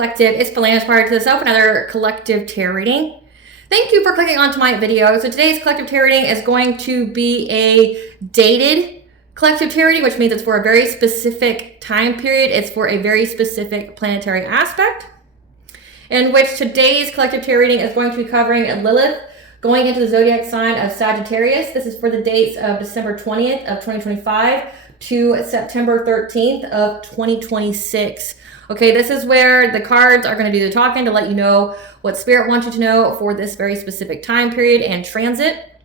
collective. It's Lilith Inspired to the Self, another collective tarot reading. Thank you for clicking onto my video. So today's collective tarot reading is going to be a dated collective tarot reading, which means it's for a very specific time period. It's for a very specific planetary aspect, in which today's collective tarot reading is going to be covering Lilith going into the zodiac sign of Sagittarius. This is for the dates of December 20th of 2025 to September 13th of 2026. Okay, this is where the cards are going to do the talking to let you know what Spirit wants you to know for this very specific time period and transit.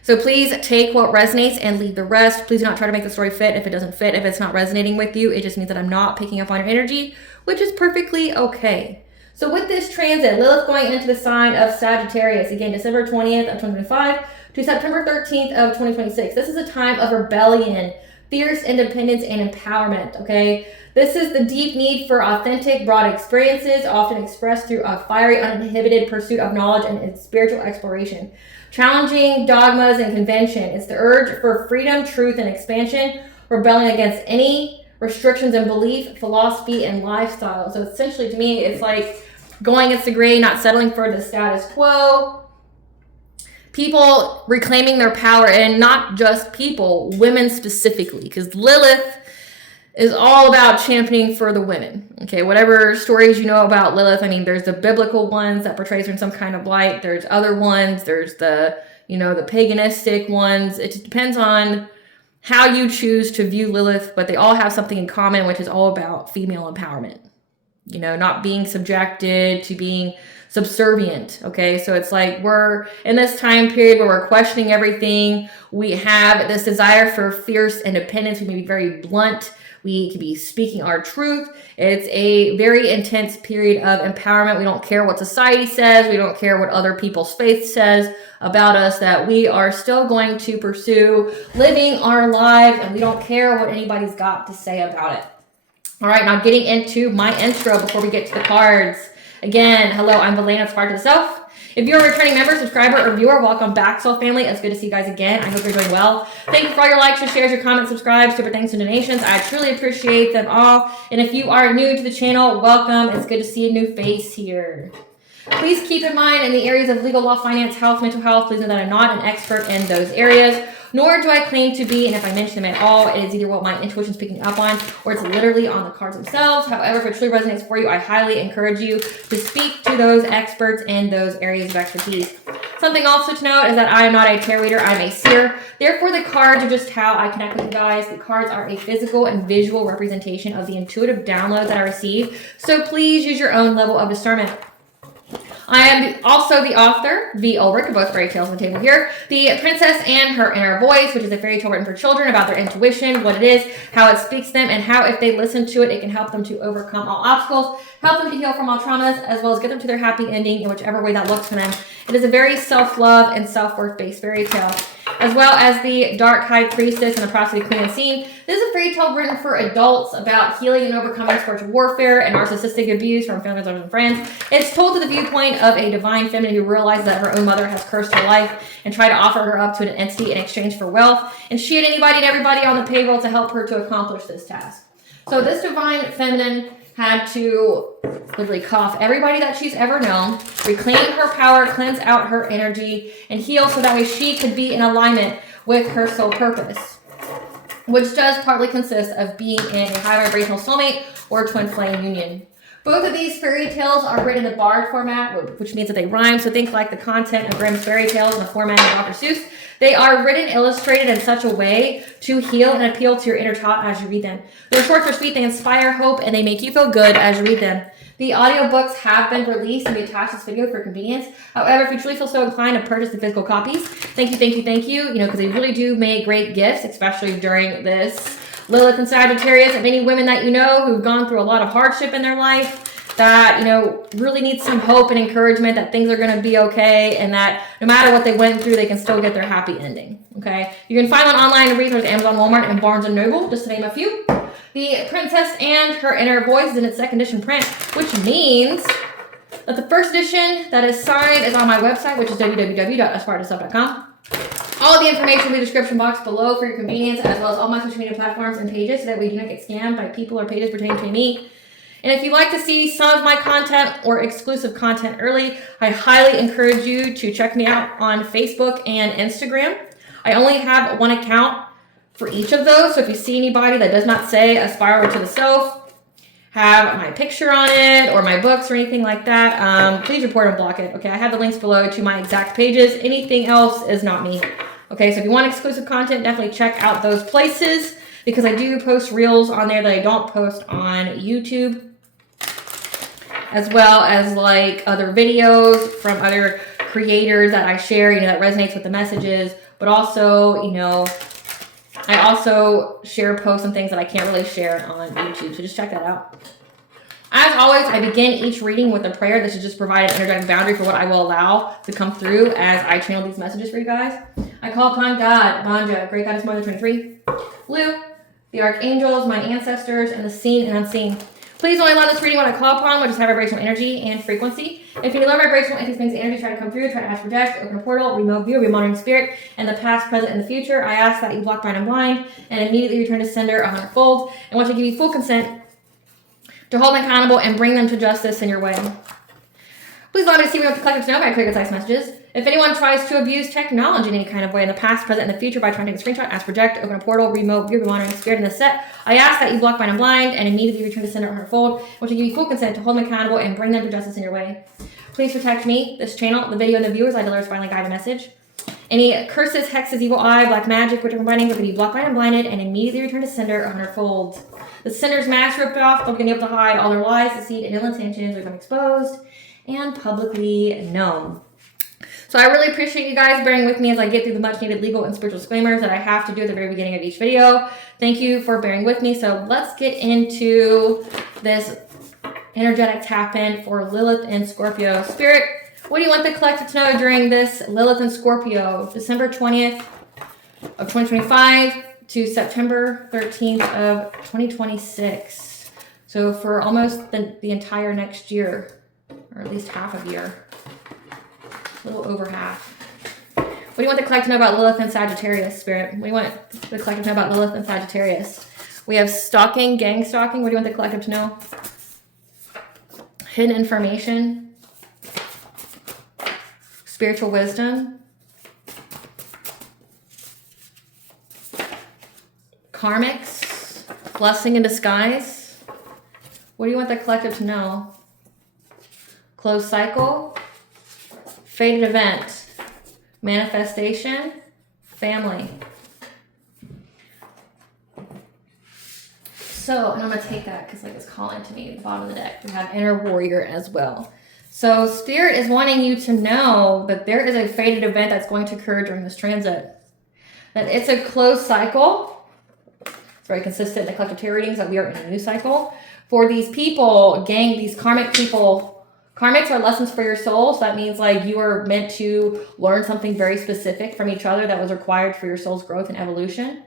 So please take what resonates and leave the rest. Please do not try to make the story fit if it doesn't fit. If it's not resonating with you, it just means that I'm not picking up on your energy, which is perfectly okay. So with this transit, Lilith going into the sign of Sagittarius, again, December 20th of 2025 to September 13th of 2026. This is a time of rebellion, fierce independence, and empowerment, okay? This is the deep need for authentic, broad experiences, often expressed through a fiery, uninhibited pursuit of knowledge and spiritual exploration. Challenging dogmas and convention. It's the urge for freedom, truth, and expansion, rebelling against any restrictions in belief, philosophy, and lifestyle. So essentially, to me, it's like going against the grain, not settling for the status quo. People reclaiming their power, and not just people, women specifically, because Lilith is all about championing for the women. Okay, whatever stories you know about Lilith, I mean, there's the biblical ones that portrays her in some kind of light. There's other ones. There's the, the paganistic ones. It just depends on how you choose to view Lilith, but they all have something in common, which is all about female empowerment. Not being subjected to being subservient. Okay, so it's like we're in this time period where we're questioning everything. We have this desire for fierce independence. We may be very blunt. We can be speaking our truth. It's a very intense period of empowerment. We don't care what society says. We don't care what other people's faith says about us, that we are still going to pursue living our lives, and we don't care what anybody's got to say about it. All right, now getting into my intro before we get to the cards. Again, hello, I'm Lilith Inspired to the Self. If you're a returning member, subscriber, or viewer, welcome back, Soul Family. It's good to see you guys again. I hope you're doing well. Thank you for all your likes, your shares, your comments, subscribes, super thanks, and donations. I truly appreciate them all. And if you are new to the channel, welcome. It's good to see a new face here. Please keep in mind, in the areas of legal, law, finance, health, mental health, please know that I'm not an expert in those areas, nor do I claim to be, and if I mention them at all, it is either what my intuition is picking up on, or it's literally on the cards themselves. However, if it truly resonates for you, I highly encourage you to speak to those experts in those areas of expertise. Something also to note is that I am not a tarot reader, I'm a seer. Therefore, the cards are just how I connect with you guys. The cards are a physical and visual representation of the intuitive downloads that I receive, so please use your own level of discernment. I am also the author, V. Ulrich, of both fairy tales on the table here. The Princess and Her Inner Voice, which is a fairy tale written for children about their intuition, what it is, how it speaks to them, and how if they listen to it, it can help them to overcome all obstacles, help them to heal from all traumas, as well as get them to their happy ending in whichever way that looks for them. It is a very self-love and self-worth based fairy tale. As well as the Dark High Priestess and the Prosody Queen Unseen. This is a fairy tale written for adults about healing and overcoming spiritual warfare and narcissistic abuse from family members and friends. It's told to the viewpoint of a divine feminine who realizes that her own mother has cursed her life and tried to offer her up to an entity in exchange for wealth. And she had anybody and everybody on the payroll to help her to accomplish this task. So this divine feminine had to literally cough everybody that she's ever known, reclaim her power, cleanse out her energy, and heal so that way she could be in alignment with her soul purpose, which does partly consist of being in a high vibrational soulmate or twin flame union. Both of these fairy tales are written in the bard format, which means that they rhyme. So think like the content of Grimm's fairy tales in the format of Dr. Seuss. They are written, illustrated in such a way to heal and appeal to your inner child as you read them. They're short, they're sweet, they inspire hope, and they make you feel good as you read them. The audiobooks have been released and we attach this video for convenience. However, if you truly feel so inclined to purchase the physical copies, thank you, because they really do make great gifts, especially during this Lilith and Sagittarius, and many women that you know who've gone through a lot of hardship in their life, that, really need some hope and encouragement that things are going to be okay, and that no matter what they went through, they can still get their happy ending, okay? You can find them online and resources, Amazon, Walmart, and Barnes & Noble, just to name a few. The Princess and Her Inner Voice is in its second edition print, which means that the first edition that is signed is on my website, which is www.aspiraltotheself.com. All the information in the description box below for your convenience, as well as all my social media platforms and pages, so that we do not get scammed by people or pages pertaining to me. And if you'd like to see some of my content or exclusive content early, I highly encourage you to check me out on Facebook and Instagram. I only have one account for each of those, so if you see anybody that does not say A Spiral to the Self, have my picture on it, or my books or anything like that, please report and block it. Okay, I have the links below to my exact pages. Anything else is not me. Okay, so if you want exclusive content, definitely check out those places, because I do post reels on there that I don't post on YouTube, as well as like other videos from other creators that I share, you know, that resonates with the messages, but also, you know, I also share posts and things that I can't really share on YouTube, so just check that out. As always, I begin each reading with a prayer. This is just provide an energetic boundary for what I will allow to come through as I channel these messages for you guys. I call upon God, Banja, Great Goddess Mother 23, Lu, the archangels, my ancestors, and the seen and unseen. Please only allow this reading what I call upon, which is high vibrational energy and frequency. If you low vibrational anti-space energy try to come through, try to ask project, open a portal, remove view, remonitoring spirit, and the past, present, and the future, I ask that you block, bind, and blind, and immediately return to sender 100-fold. And want to give you full consent to hold them accountable and bring them to justice in your way. Please allow me to see what the collective to know by clear concise messages. If anyone tries to abuse technology in any kind of way in the past, present, and the future by trying to take a screenshot, ask project, open a portal, remote, view, remonitoring spirit in the set, I ask that you block, bind, and blind, and immediately return to sender 100-fold. I want to give you full consent to hold them accountable and bring them to justice in your way. Please protect me, this channel, the video, and the viewers. I deliver finally guide a message. Any curses, hexes, evil eye, black magic, witch combining, will be blocked, bind, and blinded, and immediately return to sender 100-fold. The sender's mask ripped off, they'll be able to hide all their lies, deceit, and ill intentions become exposed and publicly known. So I really appreciate you guys bearing with me as I get through the much needed legal and spiritual disclaimers that I have to do at the very beginning of each video. Thank you for bearing with me. So let's get into this energetic tap-in for Lilith and Scorpio. Spirit, what do you want the collective to know during this Lilith and Scorpio, December 20th of 2025 to September 13th of 2026? So for almost the entire next year, or at least half of year. A little over half. What do you want the collective to know about Lilith and Sagittarius, Spirit? What do you want the collective to know about Lilith and Sagittarius? We have stalking, gang stalking. What do you want the collective to know? Hidden information. Spiritual wisdom. Karmics. Blessing in disguise. What do you want the collective to know? Closed cycle. Fated event, manifestation, family. So, and I'm going to take that because like it's calling to me at the bottom of the deck. We have inner warrior as well. So Spirit is wanting you to know that there is a fated event that's going to occur during this transit. That it's a closed cycle. It's very consistent in the collective tarot readings that we are in a new cycle. For these people, gang, these karmic people, karmics are lessons for your soul, so that means like you are meant to learn something very specific from each other that was required for your soul's growth and evolution.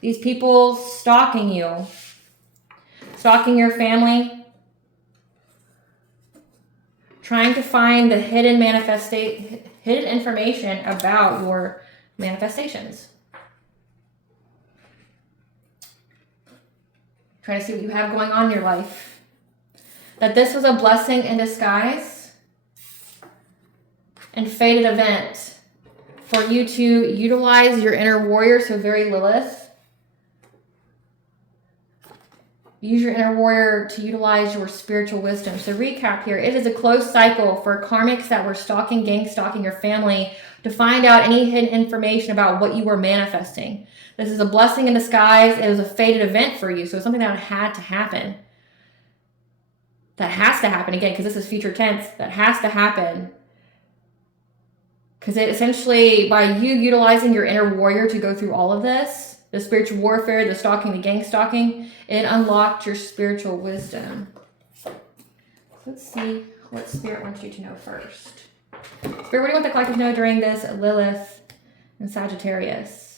These people stalking you, stalking your family, trying to find the hidden information about your manifestations. Trying to see what you have going on in your life. That this was a blessing in disguise and fated event for you to utilize your inner warrior, so very Lilith. Use your inner warrior to utilize your spiritual wisdom. So recap here, it is a closed cycle for karmics that were stalking, gang stalking your family to find out any hidden information about what you were manifesting. This is a blessing in disguise. It was a fated event for you, so it's something that had to happen. That has to happen again, because this is future tense. That has to happen. Because it essentially, by you utilizing your inner warrior to go through all of this, the spiritual warfare, the stalking, the gang stalking, it unlocked your spiritual wisdom. Let's see what Spirit wants you to know first. Spirit, what do you want the collective to know during this Lilith and Sagittarius?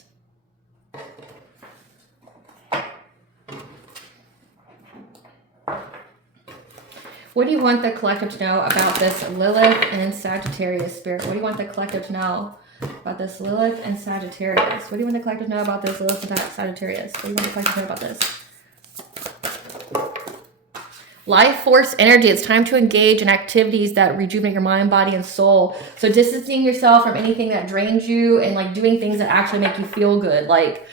What do you want the collective to know about this Lilith and Sagittarius, Spirit? What do you want the collective to know about this Lilith and Sagittarius? What do you want the collective to know about this Lilith and Sagittarius? What do you want the collective to know about this? Life force energy. It's time to engage in activities that rejuvenate your mind, body, and soul. So distancing yourself from anything that drains you and like doing things that actually make you feel good. Like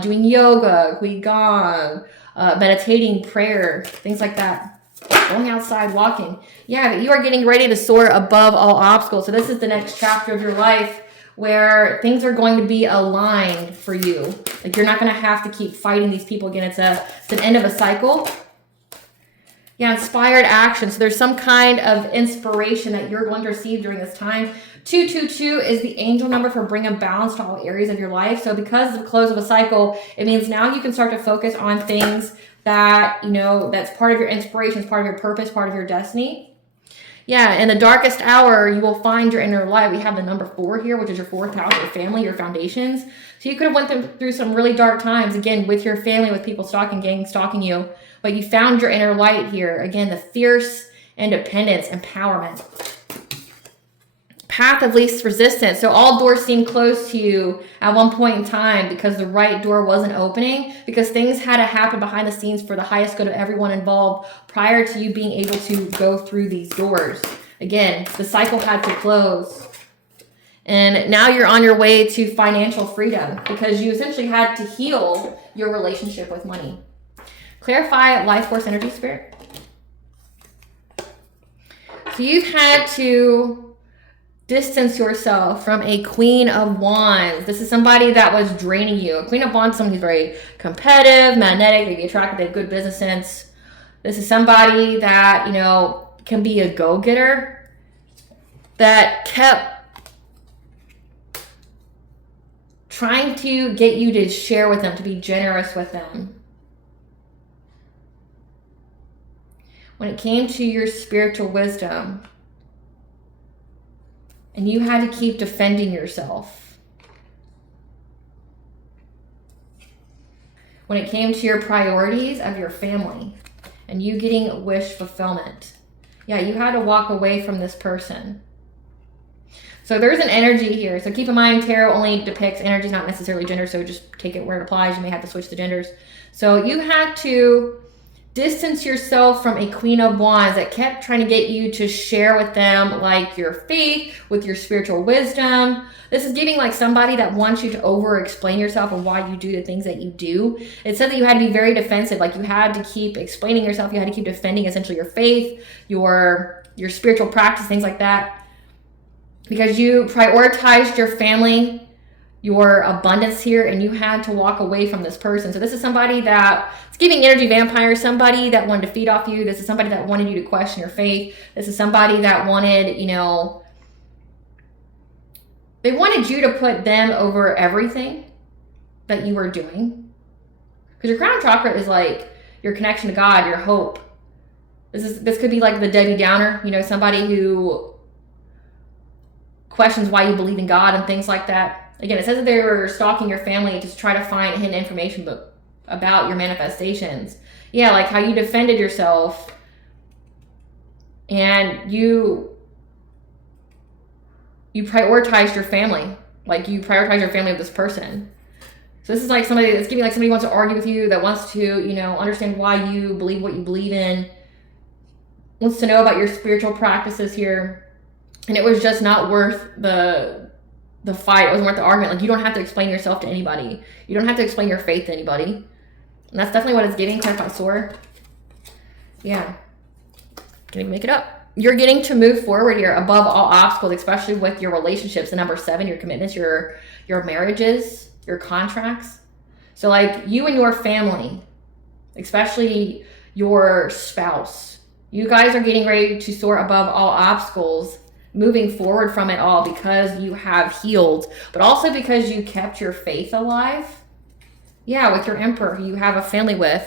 doing yoga, qigong, meditating, prayer, things like that. Going outside, walking. Yeah, you are getting ready to soar above all obstacles. So this is the next chapter of your life where things are going to be aligned for you. Like you're not going to have to keep fighting these people again. It's an end of a cycle. Yeah, inspired action. So there's some kind of inspiration that you're going to receive during this time. 222 is the angel number for bringing balance to all areas of your life. So because of the close of a cycle, it means now you can start to focus on things that, you know, that's part of your inspiration, part of your purpose, part of your destiny. Yeah, in the darkest hour, you will find your inner light. We have the number 4 here, which is your 4th house, your family, your foundations. So you could have went through some really dark times, again, with your family, with people gang stalking you. But you found your inner light here. Again, the fierce independence, empowerment. Path of least resistance. So all doors seemed closed to you at one point in time because the right door wasn't opening, because things had to happen behind the scenes for the highest good of everyone involved prior to you being able to go through these doors. Again, the cycle had to close. And now you're on your way to financial freedom because you essentially had to heal your relationship with money. Clarify life force energy, spirit. So you've had to distance yourself from a Queen of Wands. This is somebody that was draining you. A Queen of Wands is someone who's very competitive, magnetic, they get attracted, they have good business sense. This is somebody that, you know, can be a go-getter that kept trying to get you to share with them, to be generous with them. When it came to your spiritual wisdom, and you had to keep defending yourself. When it came to your priorities of your family, and you getting wish fulfillment. Yeah, you had to walk away from this person. So there's an energy here. So keep in mind, tarot only depicts energy, not necessarily gender, so just take it where it applies. You may have to switch the genders. So you had to distance yourself from a Queen of Wands that kept trying to get you to share with them like your faith, with your spiritual wisdom. This is giving like somebody that wants you to over-explain yourself and why you do the things that you do. It said that you had to be very defensive, like you had to keep explaining yourself, you had to keep defending essentially your faith, your spiritual practice, things like that. Because you prioritized your family, your abundance here, and you had to walk away from this person. So this is somebody that is giving energy vampire, somebody that wanted to feed off you. This is somebody that wanted you to question your faith. This is somebody that wanted, you know, they wanted you to put them over everything that you were doing. Because your crown chakra is like your connection to God, your hope. This could be like the Debbie Downer, you know, somebody who questions why you believe in God and things like that. Again, it says that they were stalking your family to try to find hidden information about your manifestations. Yeah, like how you defended yourself and you prioritized your family. Like you prioritize your family with this person. So this is like somebody that's giving like somebody wants to argue with you, that wants to, you know, understand why you believe what you believe in, wants to know about your spiritual practices here. And it was just not worth the fight. It wasn't worth the argument. Like you don't have to explain yourself to anybody. You don't have to explain your faith to anybody. And that's definitely what it's giving. Clarify sword. Yeah. Can't even make it up. You're getting to move forward here above all obstacles, especially with your relationships. The number 7, your commitments, your marriages, your contracts. So like you and your family, especially your spouse, you guys are getting ready to soar above all obstacles, moving forward from it all because you have healed, but also because you kept your faith alive. Yeah, with your emperor who you have a family with.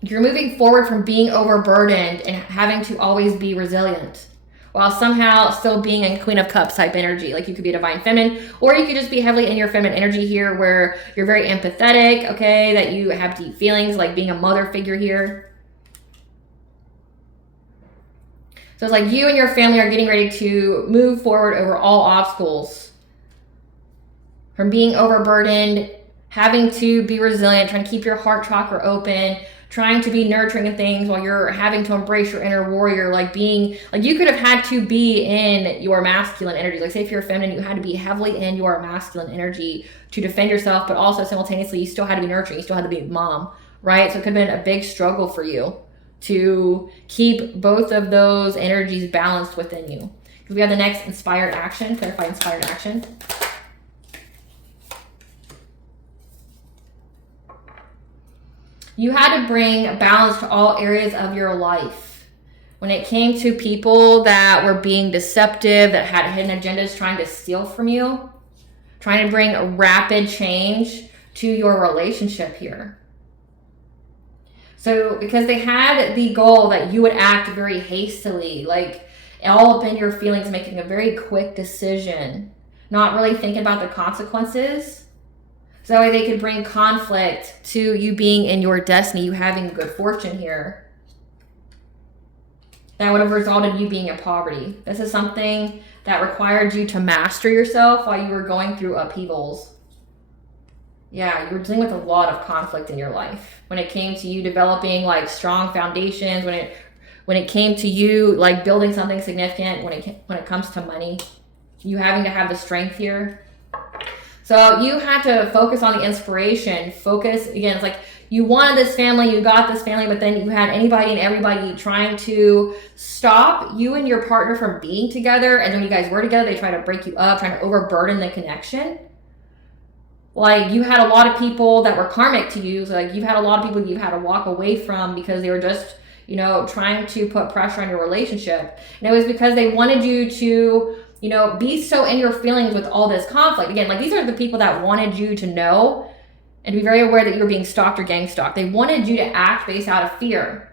You're moving forward from being overburdened and having to always be resilient while somehow still being in Queen of Cups type energy. Like you could be a divine feminine, or you could just be heavily in your feminine energy here where you're very empathetic, okay, that you have deep feelings, like being a mother figure here. So it's like you and your family are getting ready to move forward over all obstacles. From being overburdened, having to be resilient, trying to keep your heart chakra open, trying to be nurturing and things while you're having to embrace your inner warrior, like being, like you could have had to be in your masculine energy. Like say if you're feminine, you had to be heavily in your masculine energy to defend yourself, but also simultaneously you still had to be nurturing, you still had to be mom, right? So it could have been a big struggle for you to keep both of those energies balanced within you. Because we have the next inspired action, clarify inspired action. You had to bring balance to all areas of your life. When it came to people that were being deceptive, that had hidden agendas trying to steal from you, trying to bring a rapid change to your relationship here. So because they had the goal that you would act very hastily, like all up in your feelings, making a very quick decision, not really thinking about the consequences. So that way they could bring conflict to you being in your destiny, you having good fortune here. That would have resulted in you being in poverty. This is something that required you to master yourself while you were going through upheavals. Yeah, you were dealing with a lot of conflict in your life. When it came to you developing like strong foundations, when it came to you like building something significant, when it comes to money, you having to have the strength here. So you had to focus on the inspiration, focus, again, it's like you wanted this family, you got this family, but then you had anybody and everybody trying to stop you and your partner from being together. And when you guys were together, they try to break you up, trying to overburden the connection. Like you had a lot of people that were karmic to you. So like you've had a lot of people you've had to walk away from because they were just, you know, trying to put pressure on your relationship. And it was because they wanted you to, you know, be so in your feelings with all this conflict. Again, like these are the people that wanted you to know and be very aware that you were being stalked or gang stalked. They wanted you to act based out of fear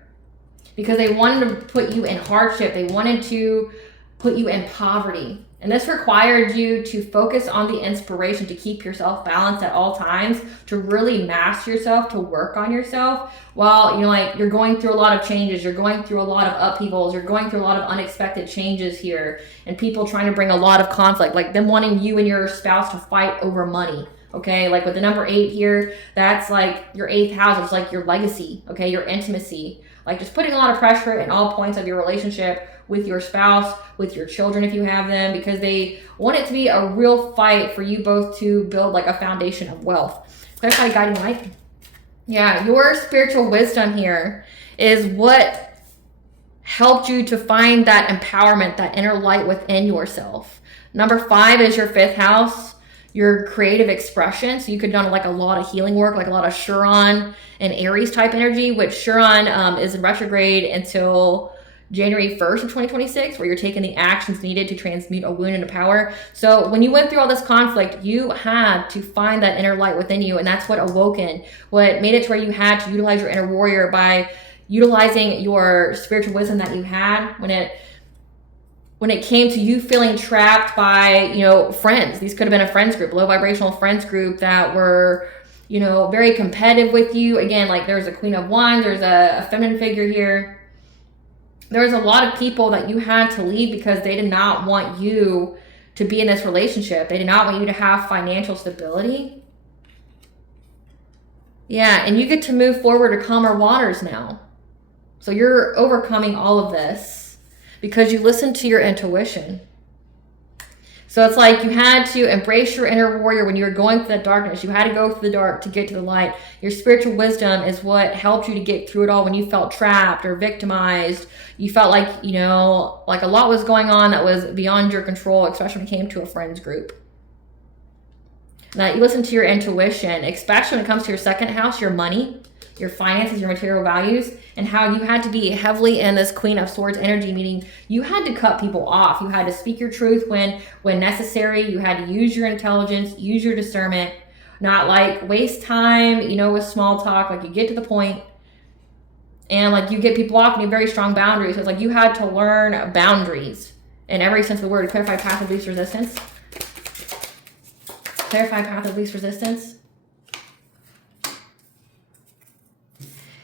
because they wanted to put you in hardship. They wanted to put you in poverty. And this required you to focus on the inspiration, to keep yourself balanced at all times, to really master yourself, to work on yourself while, you know, like you're going through a lot of changes, you're going through a lot of upheavals, you're going through a lot of unexpected changes here, and people trying to bring a lot of conflict, like them wanting you and your spouse to fight over money. Okay, like with the number 8 here, that's like your 8th house. It's like your legacy, okay, your intimacy. Like just putting a lot of pressure in all points of your relationship with your spouse, with your children if you have them, because they want it to be a real fight for you both to build like a foundation of wealth. Clarify guiding light. Yeah, your spiritual wisdom here is what helped you to find that empowerment, that inner light within yourself. Number 5 is your 5th house, your creative expression. So you could have done like a lot of healing work, like a lot of Chiron and Aries type energy, which Chiron is in retrograde until January 1st of 2026, where you're taking the actions needed to transmute a wound into power. So when you went through all this conflict, you had to find that inner light within you, and that's what awoken, what made it to where you had to utilize your inner warrior by utilizing your spiritual wisdom that you had when it came to you feeling trapped by, you know, friends. These could have been a friends group, low vibrational friends group that were, you know, very competitive with you. Again, like there's a Queen of Wands, there's a feminine figure here. There's a lot of people that you had to leave because they did not want you to be in this relationship. They did not want you to have financial stability. Yeah, and you get to move forward to calmer waters now. So you're overcoming all of this because you listened to your intuition. So it's like you had to embrace your inner warrior when you were going through that darkness. You had to go through the dark to get to the light. Your spiritual wisdom is what helped you to get through it all when you felt trapped or victimized. You felt like, you know, like a lot was going on that was beyond your control, especially when it came to a friends group. Now you listen to your intuition, especially when it comes to your 2nd house, your money, your finances, your material values, and how you had to be heavily in this Queen of Swords energy, meaning you had to cut people off. You had to speak your truth when necessary. You had to use your intelligence, use your discernment, not like waste time, you know, with small talk. Like you get to the point and like you get people off and you have very strong boundaries. So it's like you had to learn boundaries in every sense of the word to clarify path of least resistance. Clarify path of least resistance.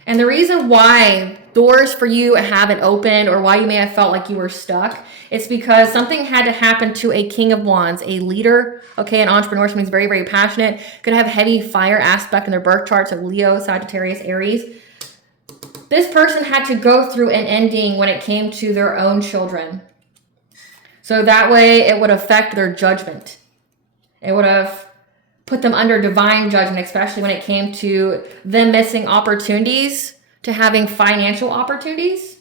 And the reason why doors for you haven't opened or why you may have felt like you were stuck, it's because something had to happen to a King of Wands, a leader, okay, an entrepreneur, somebody's very, very passionate, could have heavy fire aspect in their birth charts of Leo, Sagittarius, Aries. this person had to go through an ending when it came to their own children. So that way it would affect their judgment. It would have put them under divine judgment, especially when it came to them missing opportunities to having financial opportunities,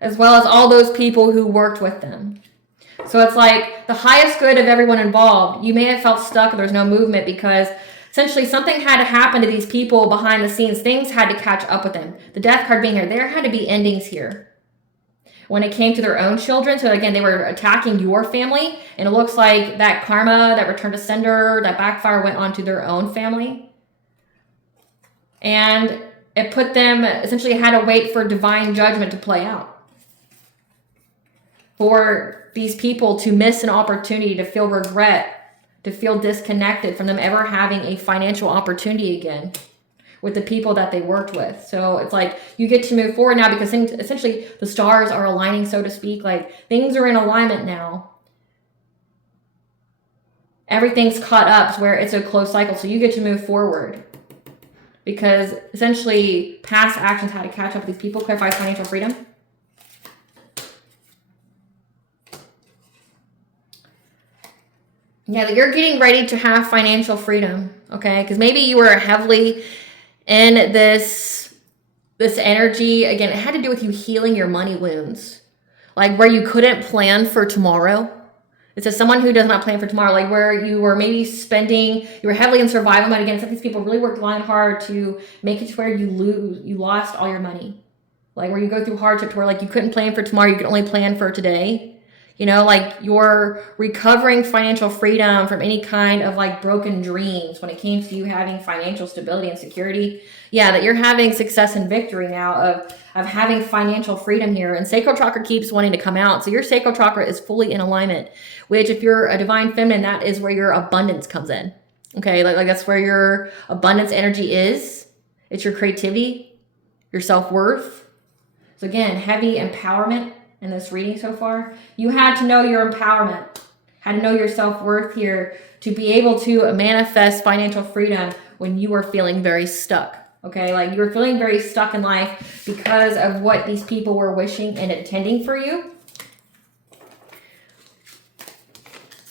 as well as all those people who worked with them. So it's like the highest good of everyone involved. You may have felt stuck and there's no movement because essentially something had to happen to these people behind the scenes. Things had to catch up with them. The death card being here, there had to be endings here when it came to their own children. So again, they were attacking your family, and it looks like that karma, that return to sender, that backfire went on to their own family. And it put them, essentially had to wait for divine judgment to play out. For these people to miss an opportunity, to feel regret, to feel disconnected from them ever having a financial opportunity again with the people that they worked with. So it's like you get to move forward now because things, essentially the stars are aligning, so to speak. Like things are in alignment now. Everything's caught up where it's a closed cycle. So you get to move forward because essentially past actions had to catch up with these people. Clarify financial freedom. Yeah, that you're getting ready to have financial freedom, okay? Because maybe you were heavily in this energy. Again, it had to do with you healing your money wounds, like where you couldn't plan for tomorrow. It's as someone who does not plan for tomorrow, like where you were maybe spending, you were heavily in survival mode. Again, some of these people really worked long and hard to make it to where you lost all your money. Like where you go through hardship to where like you couldn't plan for tomorrow, you could only plan for today. You know, like you're recovering financial freedom from any kind of like broken dreams when it came to you having financial stability and security. Yeah, that you're having success and victory now of having financial freedom here. And sacral chakra keeps wanting to come out. So your sacral chakra is fully in alignment, which if you're a divine feminine, that is where your abundance comes in. Okay, like that's where your abundance energy is. It's your creativity, your self-worth. So again, heavy empowerment. In this reading so far, you had to know your empowerment, had to know your self-worth here to be able to manifest financial freedom when you were feeling very stuck. Okay, like you were feeling very stuck in life because of what these people were wishing and intending for you.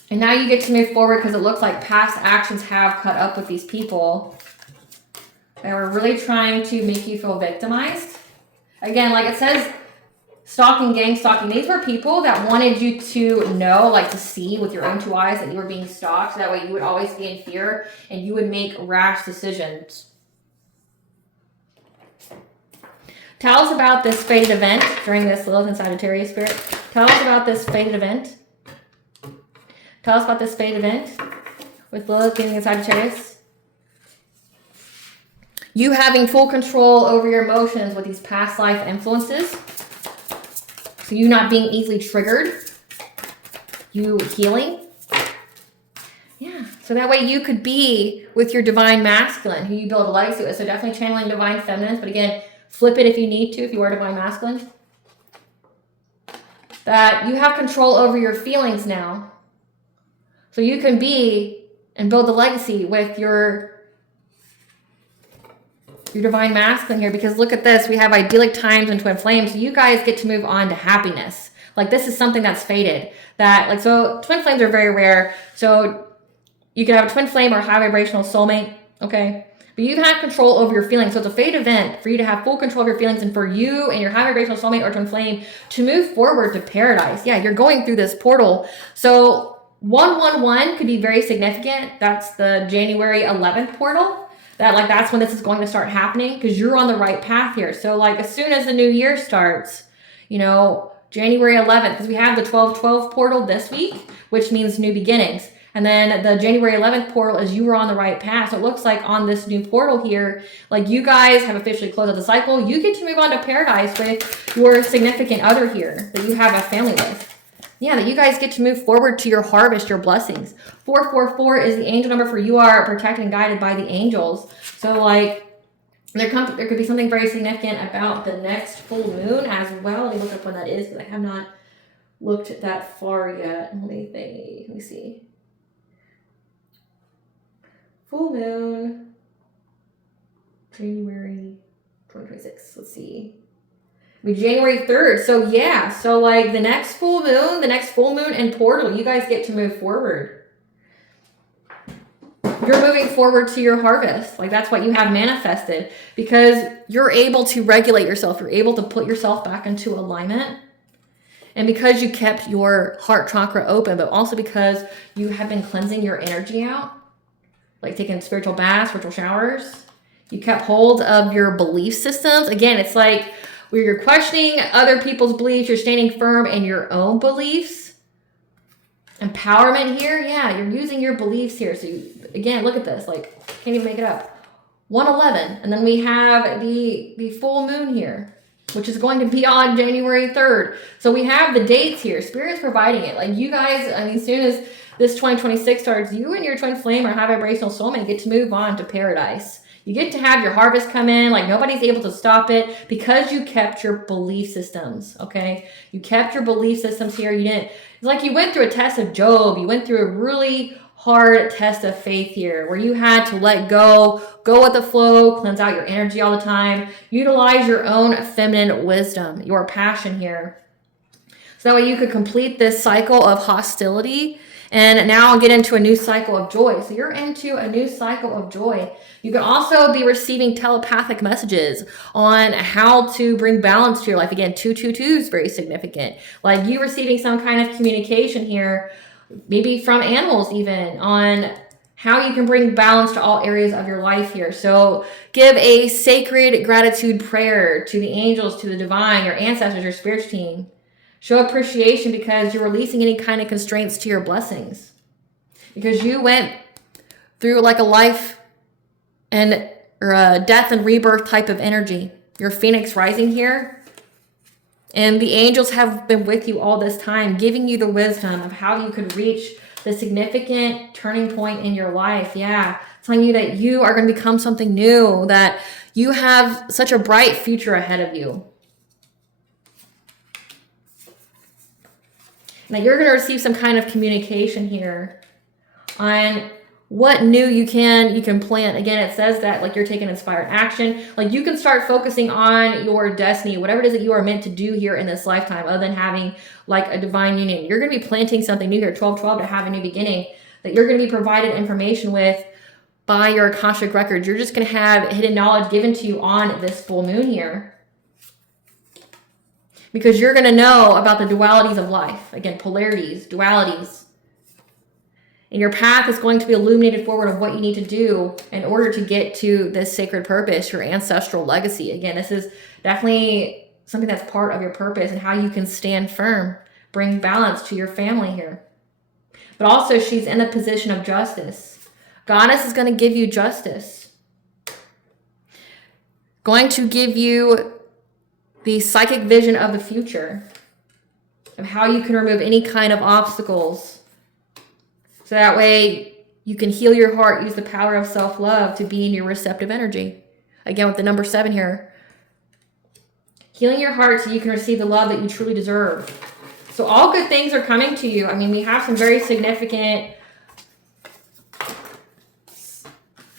And now you get to move forward because it looks like past actions have caught up with these people that were really trying to make you feel victimized. Again, like it says, stalking, gang stalking. These were people that wanted you to know, like to see with your own two eyes that you were being stalked. So that way you would always be in fear and you would make rash decisions. Tell us about this fated event during this Lilith and Sagittarius spirit. Tell us about this fated event. Tell us about this fated event with Lilith being in Sagittarius. You having full control over your emotions with these past life influences. So you not being easily triggered, you healing. Yeah, so that way you could be with your divine masculine, who you build a legacy with. So definitely channeling divine feminines, but again, flip it if you need to, if you are divine masculine. That you have control over your feelings now. So you can be and build a legacy with your divine masculine here, because look at this, we have idyllic times and twin flames. So you guys get to move on to happiness. Like this is something that's fated, that like, so twin flames are very rare. So you can have a twin flame or high vibrational soulmate. Okay. But you have control over your feelings. So it's a fated event for you to have full control of your feelings and for you and your high vibrational soulmate or twin flame to move forward to paradise. Yeah. You're going through this portal. So 111 could be very significant. That's the January 11th portal. That's when this is going to start happening because you're on the right path here. So like as soon as the new year starts, you know, January 11th, because we have the 12/12 portal this week, which means new beginnings. And then the January 11th portal is you were on the right path. So it looks like on this new portal here, like you guys have officially closed out the cycle. You get to move on to paradise with your significant other here that you have a family with. Yeah, that you guys get to move forward to your harvest, your blessings. 444 is the angel number for you are protected and guided by the angels. So like there could be something very significant about the next full moon as well. Let me look up when that is because I have not looked that far yet. Let me see. Full moon, January 2026. Let's see. It'll be January 3rd. So yeah, so like the next full moon and portal, you guys get to move forward. You're moving forward to your harvest. Like that's what you have manifested, because you're able to regulate yourself. You're able to put yourself back into alignment. And because you kept your heart chakra open, but also because you have been cleansing your energy out, like taking spiritual baths, spiritual showers, you kept hold of your belief systems. Again, it's like where you're questioning other people's beliefs, you're standing firm in your own beliefs. Empowerment here, yeah, you're using your beliefs here. So you, again, look at this, like, can't even make it up. 111, and then we have the full moon here, which is going to be on January 3rd. So we have the dates here. Spirit's providing it. Like you guys, I mean, as soon as this 2026 starts, you and your twin flame or high vibrational soulmate get to move on to paradise. You get to have your harvest come in. Like nobody's able to stop it because you kept your belief systems, okay? You kept your belief systems here. You didn't, it's like you went through a test of Job. You went through a really hard test of faith here where you had to let go with the flow, cleanse out your energy all the time, utilize your own feminine wisdom, your passion here. So that way you could complete this cycle of hostility and now get into a new cycle of joy. So you're into a new cycle of joy. You can also be receiving telepathic messages on how to bring balance to your life. Again, 222 is very significant. Like you receiving some kind of communication here, maybe from animals even, on how you can bring balance to all areas of your life here. So give a sacred gratitude prayer to the angels, to the divine, your ancestors, your spiritual team. Show appreciation because you're releasing any kind of constraints to your blessings. Because you went through like a life or a death and rebirth type of energy. You're Phoenix rising here. And the angels have been with you all this time, giving you the wisdom of how you could reach the significant turning point in your life. Yeah, telling you that you are going to become something new, that you have such a bright future ahead of you. Now you're going to receive some kind of communication here on what new you can plant. Again, it says that like you're taking inspired action. Like you can start focusing on your destiny, whatever it is that you are meant to do here in this lifetime, other than having like a divine union. You're going to be planting something new here, 1212, to have a new beginning, that you're going to be provided information with by your Akashic records. You're just going to have hidden knowledge given to you on this full moon here. Because you're going to know about the dualities of life. Again, polarities, dualities. And your path is going to be illuminated forward of what you need to do in order to get to this sacred purpose, your ancestral legacy. Again, this is definitely something that's part of your purpose and how you can stand firm, bring balance to your family here. But also, she's in a position of justice. Goddess is going to give you justice. Going to give you the psychic vision of the future, of how you can remove any kind of obstacles. So that way you can heal your heart, use the power of self-love to be in your receptive energy. Again, with the number 7 here. Healing your heart so you can receive the love that you truly deserve. So all good things are coming to you. I mean, we have some very significant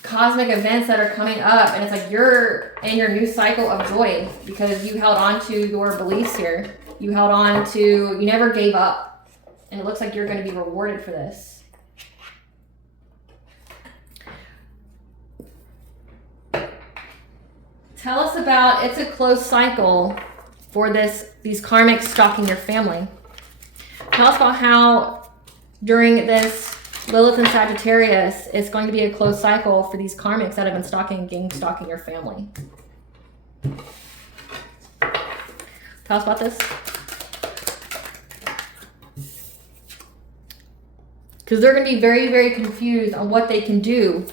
cosmic events that are coming up, and it's like you're in your new cycle of joy because you held on to your beliefs here. You held on to, you never gave up, and it looks like you're going to be rewarded for this. Tell us about, it's a closed cycle for these karmics stalking your family. Tell us about how during this Lilith and Sagittarius, it's going to be a closed cycle for these karmics that have been stalking your family. Tell us about this. Because they're going to be very, very confused on what they can do.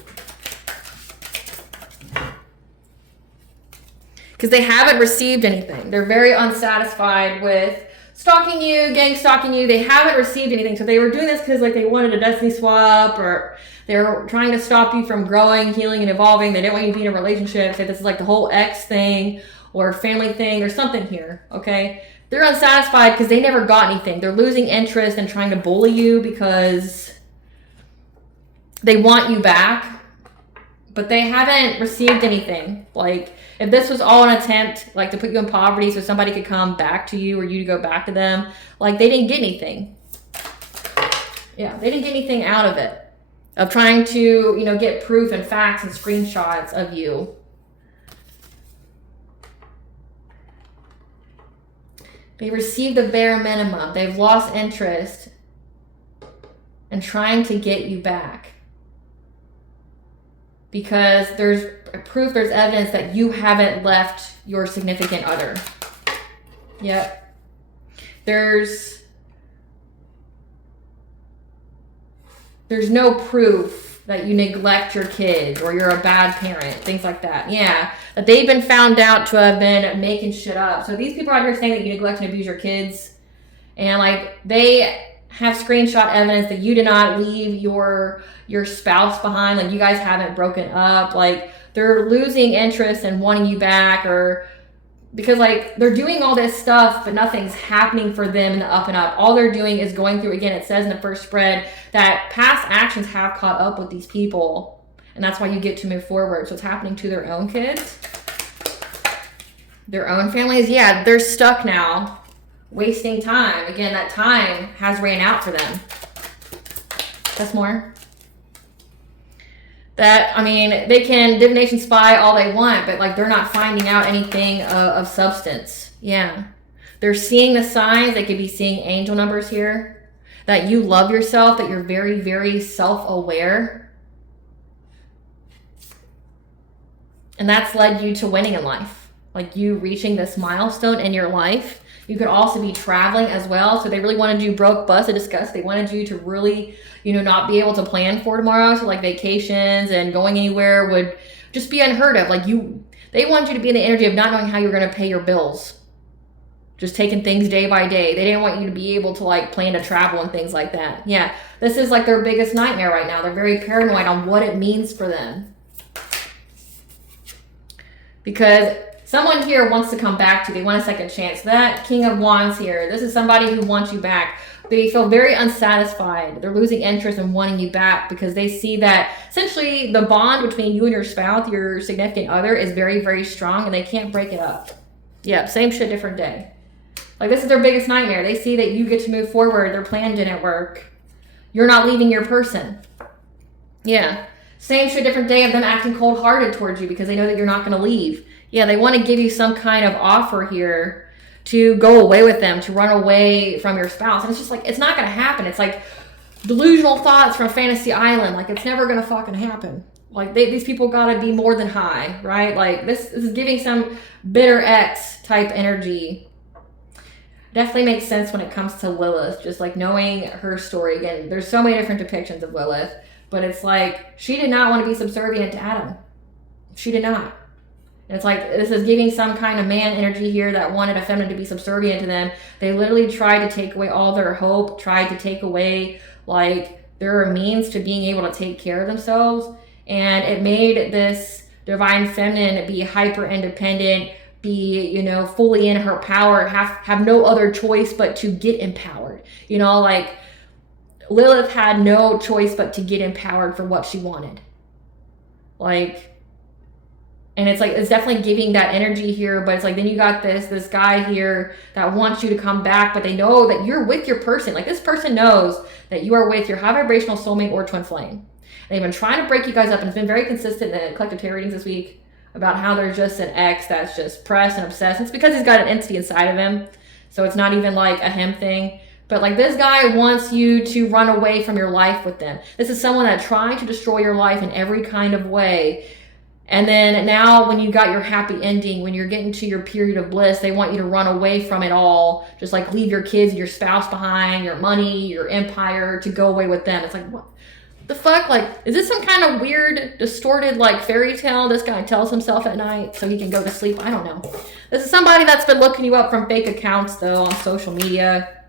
Because they haven't received anything. They're very unsatisfied with stalking you, gang stalking you. They haven't received anything. So they were doing this because like they wanted a destiny swap, or they were trying to stop you from growing, healing, and evolving. They didn't want you to be in a relationship. So this is like the whole ex thing or family thing or something here, okay? They're unsatisfied because they never got anything. They're losing interest and trying to bully you because they want you back, but they haven't received anything. Like, If this was all an attempt, like, to put you in poverty so somebody could come back to you or you to go back to them, like, they didn't get anything. Yeah, they didn't get anything out of it. Of trying to, you know, get proof and facts and screenshots of you. They received the bare minimum. They've lost interest in trying to get you back. Because there's proof, there's evidence that you haven't left your significant other. Yep. There's no proof that you neglect your kids or you're a bad parent, things like that. Yeah, that they've been found out to have been making shit up. So these people out here saying that you neglect and abuse your kids, and like they have screenshot evidence that you did not leave your spouse behind, like you guys haven't broken up, like they're losing interest in wanting you back, or because like they're doing all this stuff but nothing's happening for them in the up and up. All they're doing is going through, again, it says in the first spread that past actions have caught up with these people, and that's why you get to move forward. So it's happening to their own kids, their own families. Yeah, they're stuck now, wasting time. Again, that time has ran out for them. That's more. That, I mean, they can divination spy all they want, but like they're not finding out anything of substance. Yeah. They're seeing the signs. They could be seeing angel numbers here. That you love yourself, that you're very, very self-aware. And that's led you to winning in life. Like you reaching this milestone in your life. You could also be traveling as well. So they really wanted you broke, busted, disgusted. They wanted you to really, you know, not be able to plan for tomorrow. So like vacations and going anywhere would just be unheard of. Like they wanted you to be in the energy of not knowing how you're going to pay your bills. Just taking things day by day. They didn't want you to be able to like plan to travel and things like that. Yeah, this is like their biggest nightmare right now. They're very paranoid on what it means for them. Because someone here wants to come back to you. They want a second chance. That King of Wands here, this is somebody who wants you back. They feel very unsatisfied. They're losing interest in wanting you back because they see that essentially the bond between you and your spouse, your significant other, is very, very strong and they can't break it up. Yep, same shit, different day. Like this is their biggest nightmare. They see that you get to move forward. Their plan didn't work. You're not leaving your person. Yeah. Same shit, different day of them acting cold-hearted towards you because they know that you're not going to leave. Yeah, they want to give you some kind of offer here to go away with them, to run away from your spouse. And it's just like, it's not going to happen. It's like delusional thoughts from Fantasy Island. Like, it's never going to fucking happen. Like, these people got to be more than high, right? Like, this is giving some bitter ex type energy. Definitely makes sense when it comes to Lilith, just like knowing her story. Again, there's so many different depictions of Lilith, but it's like she did not want to be subservient to Adam. She did not. And it's like this is giving some kind of man energy here that wanted a feminine to be subservient to them. They literally tried to take away all their hope, tried to take away like their means to being able to take care of themselves. And it made this divine feminine be hyper independent, be, you know, fully in her power, have no other choice but to get empowered. You know, like Lilith had no choice but to get empowered for what she wanted. Like, and it's like, it's definitely giving that energy here, but it's like, then you got this guy here that wants you to come back, but they know that you're with your person. Like this person knows that you are with your high vibrational soulmate or twin flame. And they've been trying to break you guys up, and it's been very consistent in the collective tarot readings this week about how there's just an ex that's just pressed and obsessed. It's because he's got an entity inside of him. So it's not even like a him thing. But like this guy wants you to run away from your life with them. This is someone that tried to destroy your life in every kind of way. And then now when you got your happy ending, when you're getting to your period of bliss, they want you to run away from it all. Just like leave your kids and your spouse behind, your money, your empire, to go away with them. It's like, what the fuck? Like, is this some kind of weird, distorted, like fairy tale this guy tells himself at night so he can go to sleep? I don't know. This is somebody that's been looking you up from fake accounts though on social media.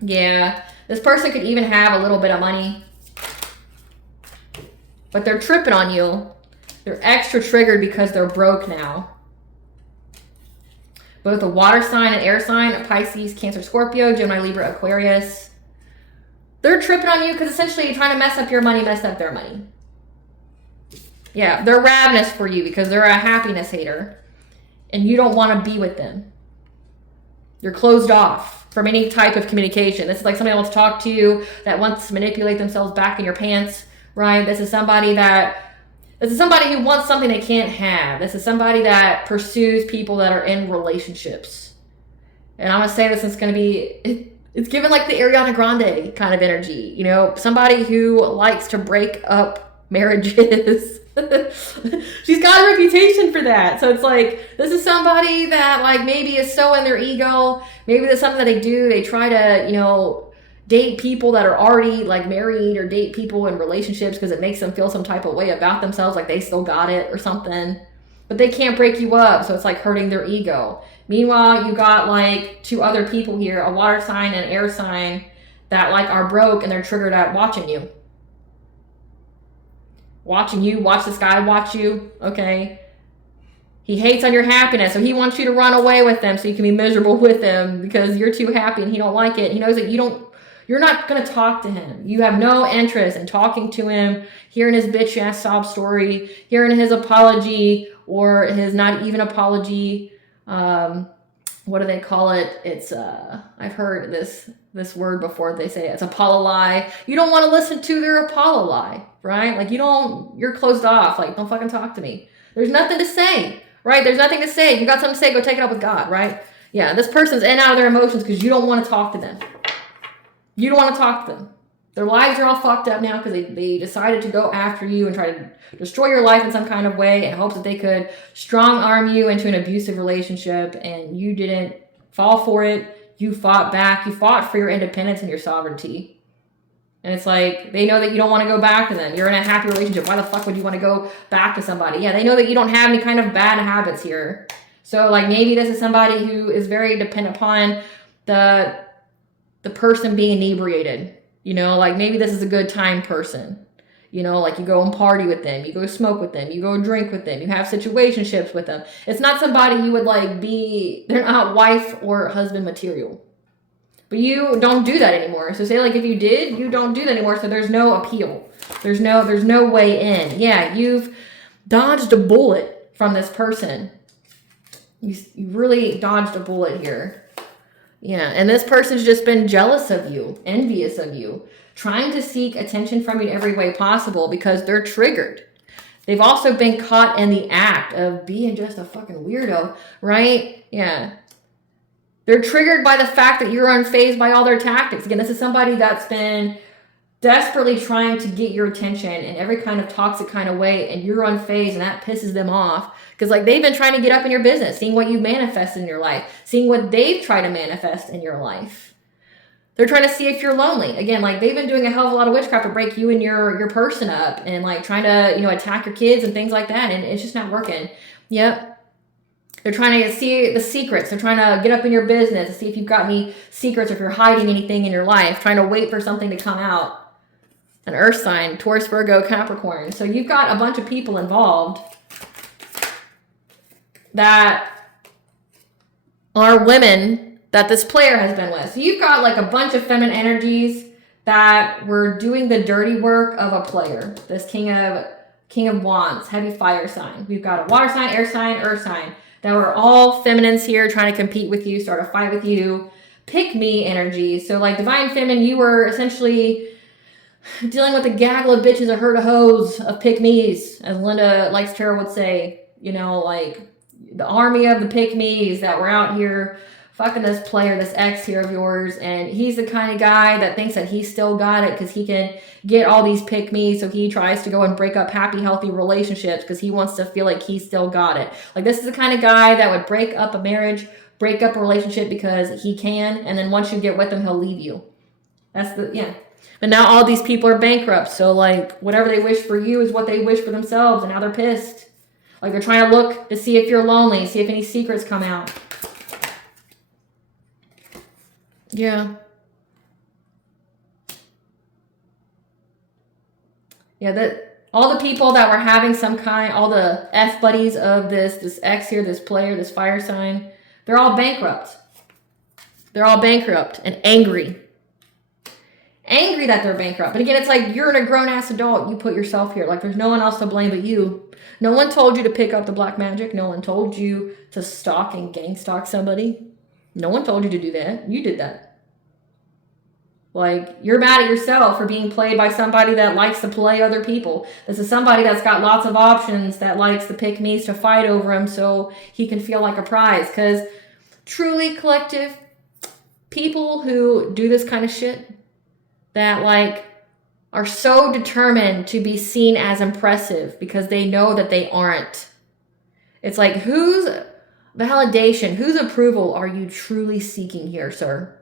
Yeah. This person could even have a little bit of money, but they're tripping on you. They're extra triggered because they're broke now. Both a water sign and air sign, Pisces, Cancer, Scorpio, Gemini, Libra, Aquarius. They're tripping on you because essentially you're trying to mess up your money, mess up their money. Yeah, they're ravenous for you because they're a happiness hater. and you don't want to be with them. You're closed off from any type of communication. This is like somebody wants to talk to you, that wants to manipulate themselves back in your pants, right? This is somebody who wants something they can't have. This is somebody that pursues people that are in relationships. And I'm going to say this, it's going to be, it's given like the Ariana Grande kind of energy, you know, somebody who likes to break up marriages. She's got a reputation for that. So it's like, this is somebody that like maybe is so in their ego. Maybe that's something that they do. They try to, you know, date people that are already like married, or date people in relationships because it makes them feel some type of way about themselves, like they still got it or something. But they can't break you up, so it's like hurting their ego. Meanwhile, you got like two other people here, a water sign and an air sign, that like are broke and they're triggered at watching you. Watching you, watch this guy watch you, okay? He hates on your happiness, so he wants you to run away with them so you can be miserable with him because you're too happy and he don't like it. He knows that you're not going to talk to him. You have no interest in talking to him, hearing his bitch ass sob story, hearing his apology or his not even apology. What do they call it? It's, I've heard this word before. They say it's apology. You don't want to listen to their apology, right? Like you're closed off. Like, don't fucking talk to me. There's nothing to say, right? There's nothing to say. You got something to say, go take it up with God, right? Yeah, this person's in and out of their emotions because you don't want to talk to them. You don't want to talk to them. Their lives are all fucked up now because they decided to go after you and try to destroy your life in some kind of way in hopes that they could strong arm you into an abusive relationship, and you didn't fall for it. You fought back. You fought for your independence and your sovereignty. And it's like, they know that you don't want to go back to them. You're in a happy relationship. Why the fuck would you want to go back to somebody? Yeah, they know that you don't have any kind of bad habits here. So like maybe this is somebody who is very dependent upon the person being inebriated. You know, like maybe this is a good time person. You know, like you go and party with them, you go smoke with them, you go drink with them, you have situationships with them. It's not somebody you would like they're not wife or husband material. But you don't do that anymore. So say like if you did, you don't do that anymore. So there's no appeal. There's no way in. Yeah, you've dodged a bullet from this person. You really dodged a bullet here. Yeah, and this person's just been jealous of you, envious of you, trying to seek attention from you in every way possible because they're triggered. They've also been caught in the act of being just a fucking weirdo, right? Yeah. They're triggered by the fact that you're unfazed by all their tactics. Again, this is somebody that's been desperately trying to get your attention in every kind of toxic kind of way, and you're unfazed, and that pisses them off. Because like they've been trying to get up in your business, seeing what you manifest in your life, seeing what they've tried to manifest in your life. They're trying to see if you're lonely. Again, like they've been doing a hell of a lot of witchcraft to break you and your person up, and like trying to, you know, attack your kids and things like that, and it's just not working. Yep. They're trying to see the secrets. They're trying to get up in your business to see if you've got any secrets or if you're hiding anything in your life, trying to wait for something to come out. An earth sign, Taurus, Virgo, Capricorn. So you've got a bunch of people involved that are women that this player has been with. So you've got like a bunch of feminine energies that were doing the dirty work of a player. This King of Wands, heavy fire sign. We've got a water sign, air sign, earth sign. That were all feminines here trying to compete with you, start a fight with you. Pick me energy. So like divine feminine, you were essentially dealing with a gaggle of bitches, a herd of hoes, of pick-me's, as Linda Likes Tarot would say. You know, like the army of the pick-me's that were out here fucking this player, this ex here of yours. And he's the kind of guy that thinks that he's still got it because he can get all these pick-me's. So he tries to go and break up happy, healthy relationships because he wants to feel like he's still got it. Like this is the kind of guy that would break up a marriage, break up a relationship because he can. And then once you get with him, he'll leave you. Yeah. But now all these people are bankrupt. So like whatever they wish for you is what they wish for themselves. And now they're pissed. Like they're trying to look to see if you're lonely, see if any secrets come out. Yeah. Yeah, that all the people that were having some kind, all the F buddies of this ex here, this player, this fire sign, they're all bankrupt. They're all bankrupt and angry. angry that they're bankrupt. But again, it's like, you're a grown-ass adult. You put yourself here. Like, there's no one else to blame but you. No one told you to pick up the black magic. No one told you to stalk and gang stalk somebody. No one told you to do that. You did that. Like, you're mad at yourself for being played by somebody that likes to play other people. This is somebody that's got lots of options, that likes the pick-me's to fight over him so he can feel like a prize. Because truly collective people who do this kind of shit, that like are so determined to be seen as impressive because they know that they aren't. It's like, whose validation, whose approval are you truly seeking here, sir?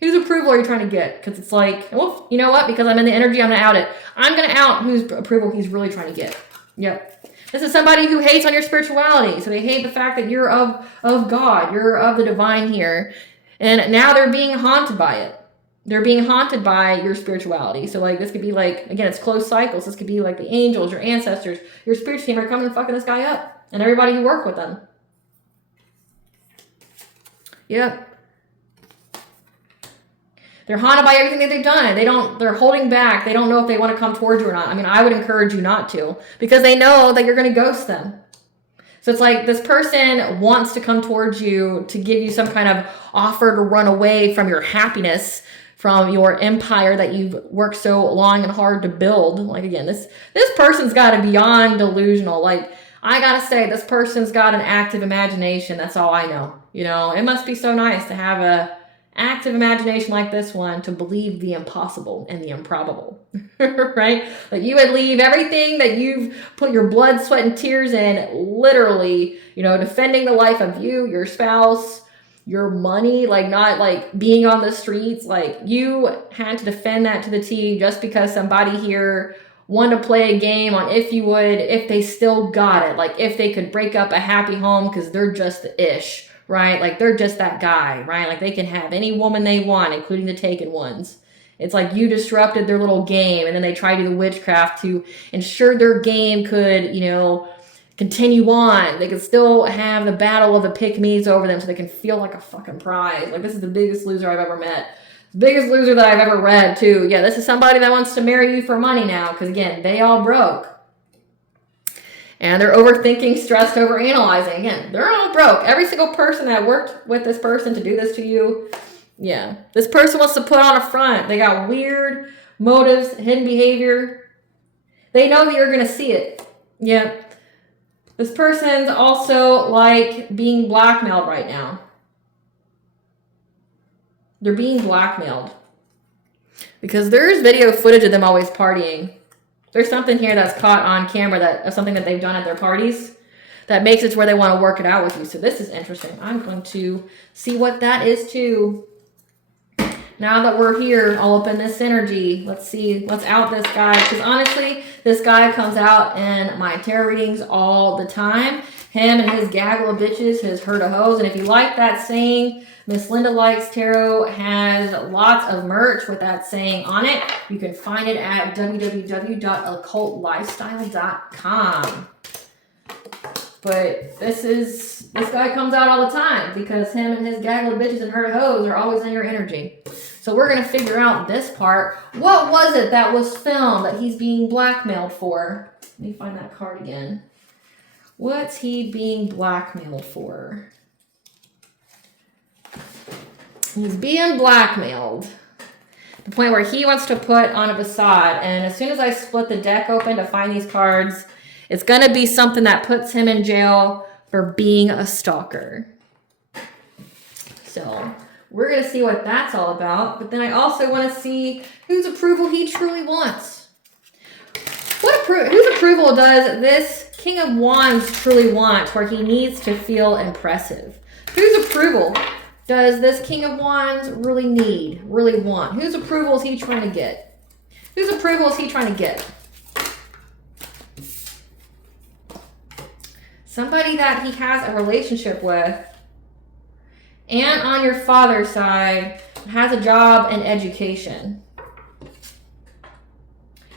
Whose approval are you trying to get? Because it's like, well, you know what? Because I'm in the energy, I'm going to out it. I'm going to out whose approval he's really trying to get. Yep. This is somebody who hates on your spirituality. So they hate the fact that you're of God. You're of the divine here. And now they're being haunted by it. They're being haunted by your spirituality. So like, this could be like, again, it's closed cycles. This could be like the angels, your ancestors, your spiritual team are coming and fucking this guy up. And everybody who work with them. Yep. They're haunted by everything that they've done. They're holding back. They don't know if they want to come towards you or not. I mean, I would encourage you not to, because they know that you're going to ghost them. So it's like, this person wants to come towards you to give you some kind of offer to run away from your happiness, from your empire that you've worked so long and hard to build. Like, again, this person's got to be beyond delusional. Like, I got to say, this person's got an active imagination. That's all I know. You know, it must be so nice to have a active imagination like this one, to believe the impossible and the improbable, right? Like, you would leave everything that you've put your blood, sweat, and tears in, literally, you know, defending the life of you, your spouse, your money, like, not like being on the streets. Like, you had to defend that to the T just because somebody here wanted to play a game on if they still got it. Like, if they could break up a happy home because they're just the ish. Right? Like, they're just that guy, right? Like, they can have any woman they want, including the taken ones. It's like you disrupted their little game, and then they tried to do the witchcraft to ensure their game could, you know, continue on. They could still have the battle of the pick-me's over them so they can feel like a fucking prize. Like, this is the biggest loser I've ever met. The biggest loser that I've ever read, too. Yeah, this is somebody that wants to marry you for money now, because, again, they all broke. And they're overthinking, stressed, overanalyzing. Again, they're all broke. Every single person that worked with this person to do this to you, yeah. This person wants to put on a front. They got weird motives, hidden behavior. They know that you're going to see it. Yeah. This person's also like being blackmailed right now. They're being blackmailed. Because there's video footage of them always partying. There's something here that's caught on camera of something that they've done at their parties that makes it to where they want to work it out with you. So this is interesting. I'm going to see what that is too. Now that we're here, all up in this energy, let's see, let's out this guy. Because honestly, this guy comes out in my tarot readings all the time. Him and his gaggle of bitches, his herd of hoes. And if you like that saying, Miss Linda Likes Tarot has lots of merch with that saying on it. You can find it at www.occultlifestyle.com. But this guy comes out all the time because him and his gaggle of bitches and herd of hoes are always in your energy. So we're going to figure out this part. What was it that was filmed that he's being blackmailed for? Let me find that card again. What's he being blackmailed for? He's being blackmailed. The point where he wants to put on a facade. And as soon as I split the deck open to find these cards, it's going to be something that puts him in jail for being a stalker. So we're going to see what that's all about. But then I also want to see whose approval he truly wants. Whose approval does this King of Wands truly want, where he needs to feel impressive? Whose approval does this King of Wands really need, really want? Whose approval is he trying to get? Whose approval is he trying to get? Somebody that he has a relationship with, and on your father's side, has a job and education.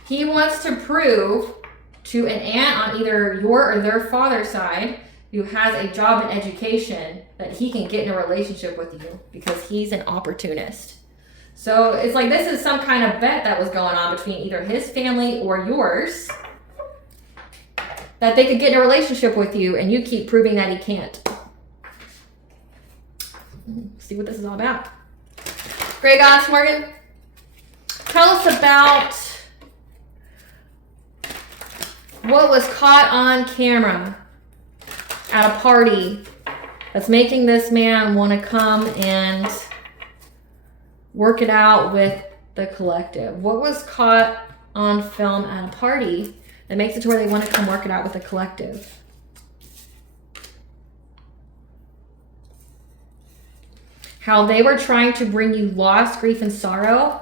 He wants to prove to an aunt on either your or their father's side who has a job and education that he can get in a relationship with you because he's an opportunist. So it's like this is some kind of bet that was going on between either his family or yours, that they could get in a relationship with you, and you keep proving that he can't. See what this is all about. Great Goddess Morgan, tell us about what was caught on camera at a party that's making this man want to come and work it out with the collective. What was caught on film at a party that makes it to where they want to come work it out with the collective? How they were trying to bring you loss, grief, and sorrow,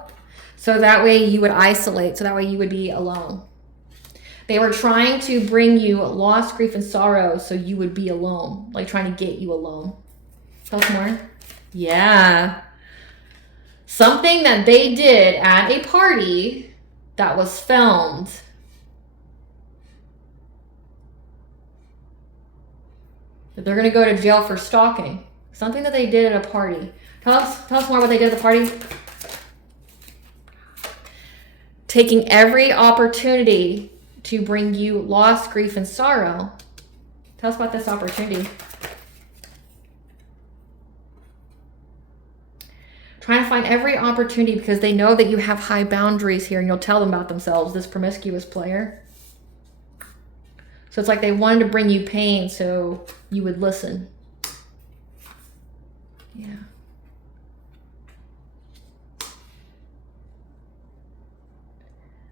so that way you would isolate, so that way you would be alone. They were trying to bring you loss, grief, and sorrow, so you would be alone, like trying to get you alone. Tell us more. Yeah. Something that they did at a party that was filmed. That they're going to go to jail for stalking. Something that they did at a party. Tell us more what they did at the party. Taking every opportunity to bring you loss, grief, and sorrow. Tell us about this opportunity. Trying to find every opportunity because they know that you have high boundaries here, and you'll tell them about themselves, this promiscuous player. So it's like they wanted to bring you pain so you would listen. Yeah.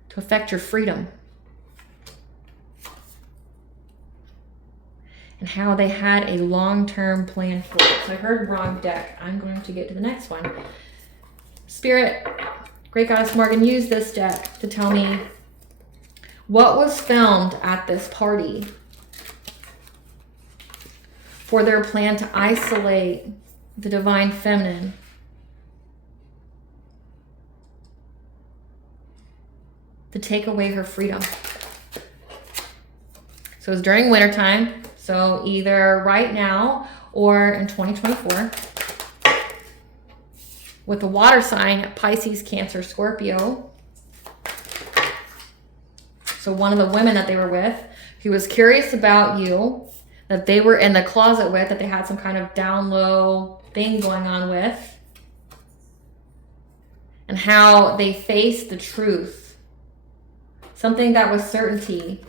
To affect your freedom. And how they had a long-term plan for it. So I heard wrong deck. I'm going to get to the next one. Spirit, Great Goddess Morgan, use this deck to tell me what was filmed at this party for their plan to isolate the divine feminine. To take away her freedom. So it was during wintertime. So either right now or in 2024. With the water sign, Pisces, Cancer, Scorpio. So one of the women that they were with, who was curious about you, that they were in the closet with, that they had some kind of down low thing going on with, and how they faced the truth. Something that was certainty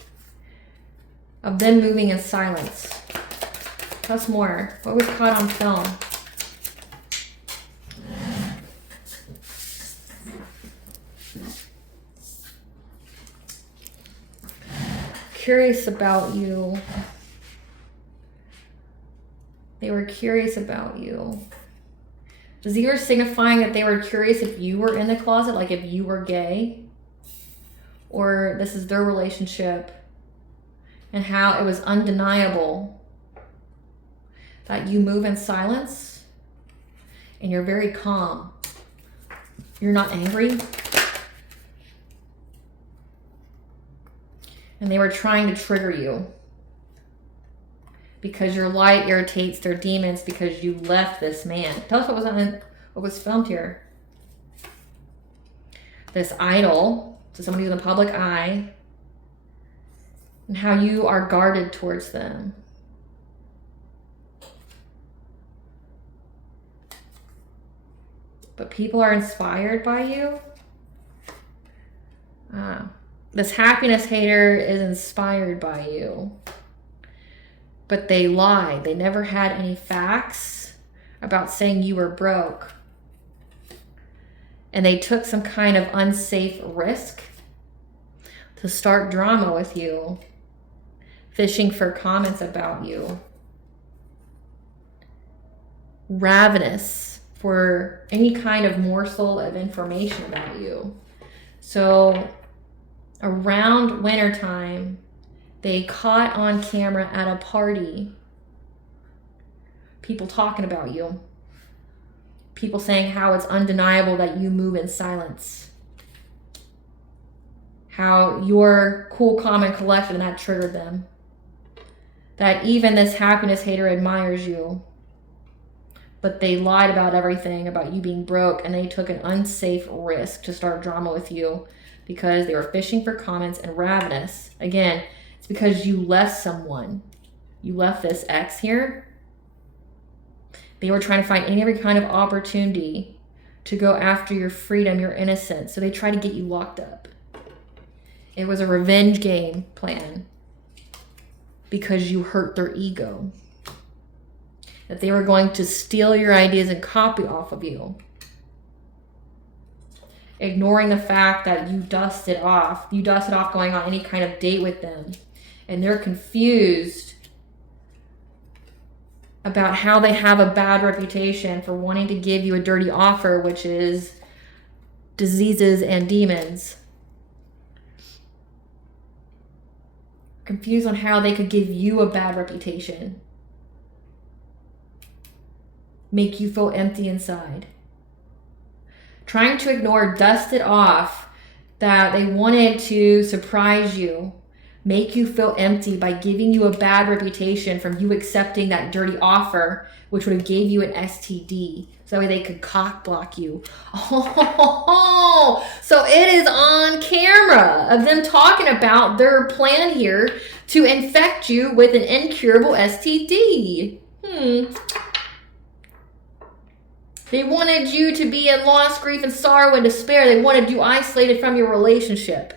of them moving in silence. Tell us more. What was caught on film? Curious about you. They were curious about you. Was either signifying that they were curious if you were in the closet, like if you were gay? Or this is their relationship and how it was undeniable that you move in silence and you're very calm. You're not angry. And they were trying to trigger you because your light irritates their demons because you left this man. Tell us what was filmed here. This idol, so somebody who's in the public eye, and how you are guarded towards them. But people are inspired by you. This happiness hater is inspired by you. But they lied. They never had any facts about saying you were broke. And they took some kind of unsafe risk to start drama with you, fishing for comments about you, ravenous for any kind of morsel of information about you. So around wintertime, they caught on camera at a party people talking about you. People saying how it's undeniable that you move in silence. How you're cool, calm, and collected, and that triggered them. That even this happiness hater admires you. but they lied about everything, about you being broke, and they took an unsafe risk to start drama with you because they were fishing for comments and ravenous. Again, it's because you left someone. You left this ex here. They were trying to find any every kind of opportunity to go after your freedom, your innocence. So they tried to get you locked up. It was a revenge game plan because you hurt their ego. That they were going to steal your ideas and copy off of you. Ignoring the fact that you dusted off. You dusted off going on any kind of date with them. And they're confused about how they have a bad reputation for wanting to give you a dirty offer, which is diseases and demons. Confused on how they could give you a bad reputation. Make you feel empty inside. Trying to ignore, dust it off, that they wanted to surprise you. Make you feel empty by giving you a bad reputation from you accepting that dirty offer, which would have gave you an STD. So that way they could cock block you. Oh, so it is on camera of them talking about their plan here to infect you with an incurable STD. They wanted you to be in loss, grief, and sorrow and despair. They wanted you isolated from your relationship.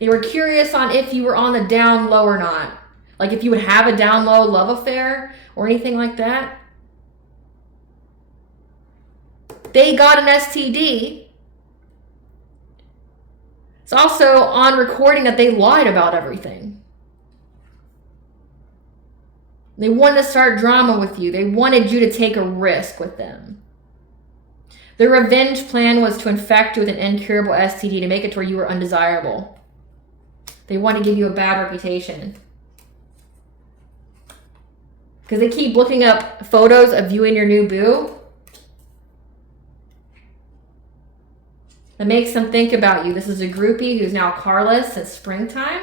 They were curious on if you were on the down low or not. Like if you would have a down low love affair or anything like that. They got an STD. It's also on recording that they lied about everything. They wanted to start drama with you. They wanted you to take a risk with them. Their revenge plan was to infect you with an incurable STD to make it to where you were undesirable. They want to give you a bad reputation. Because they keep looking up photos of you and your new boo. That makes them think about you. This is a groupie who's now carless since springtime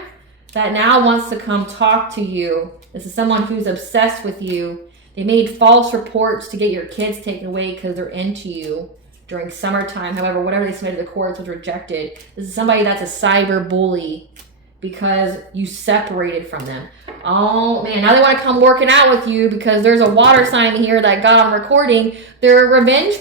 that now wants to come talk to you. This is someone who's obsessed with you. They made false reports to get your kids taken away because they're into you during summertime. However, whatever they submitted to the courts was rejected. This is somebody that's a cyber bully because you separated from them. Oh man, now they want to come working out with you because there's a water sign here that got on recording their revenge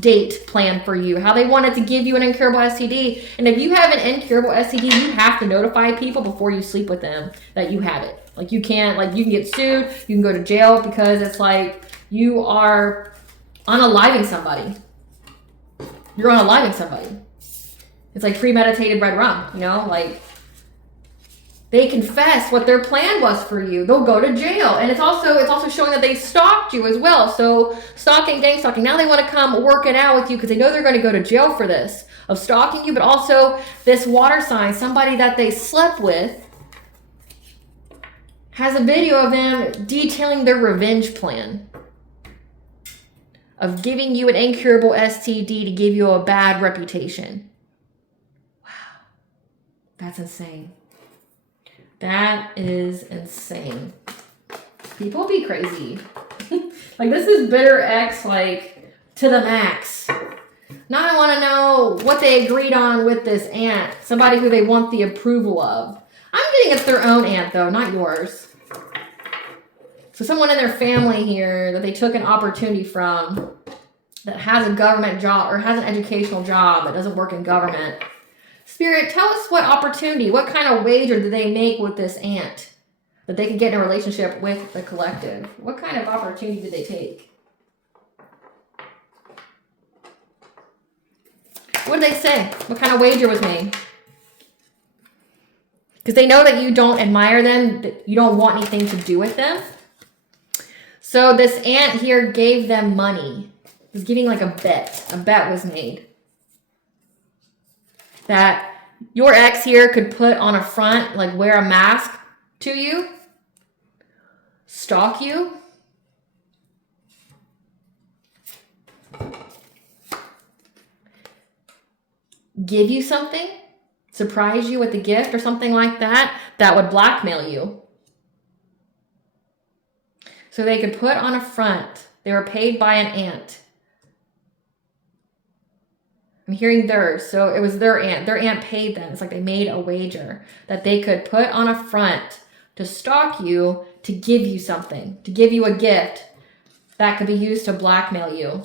date plan for you. How they wanted to give you an incurable STD. And if you have an incurable STD, you have to notify people before you sleep with them that you have it. Like you can't, like you can get sued, you can go to jail because it's like you are unaliving somebody. You're unaliving somebody. It's like premeditated red rum, you know, like they confess what their plan was for you. They'll go to jail. And it's also showing that they stalked you as well. So stalking, gang stalking. Now they want to come work it out with you because they know they're going to go to jail for this. Of stalking you, but also this water sign, somebody that they slept with, has a video of them detailing their revenge plan. Of giving you an incurable STD to give you a bad reputation. Wow. That's insane. That is insane. People be crazy. Like this is bitter ex, like to the max. Now I want to know what they agreed on with this aunt. Somebody who they want the approval of. I'm getting it's their own aunt though, not yours. So someone in their family here that they took an opportunity from that has a government job or has an educational job that doesn't work in government. Spirit, tell us what opportunity, what kind of wager did they make with this aunt that they could get in a relationship with the collective? What kind of opportunity did they take? What did they say? What kind of wager was made? Because they know that you don't admire them, that you don't want anything to do with them. So this aunt here gave them money. It was giving like a bet. A bet was made. That your ex here could put on a front, like wear a mask to you, stalk you, give you something, surprise you with a gift or something like that, that would blackmail you. So they could put on a front. They were paid by an aunt. I'm hearing theirs. So it was their aunt. Their aunt paid them. It's like they made a wager that they could put on a front to stalk you, to give you something, to give you a gift that could be used to blackmail you.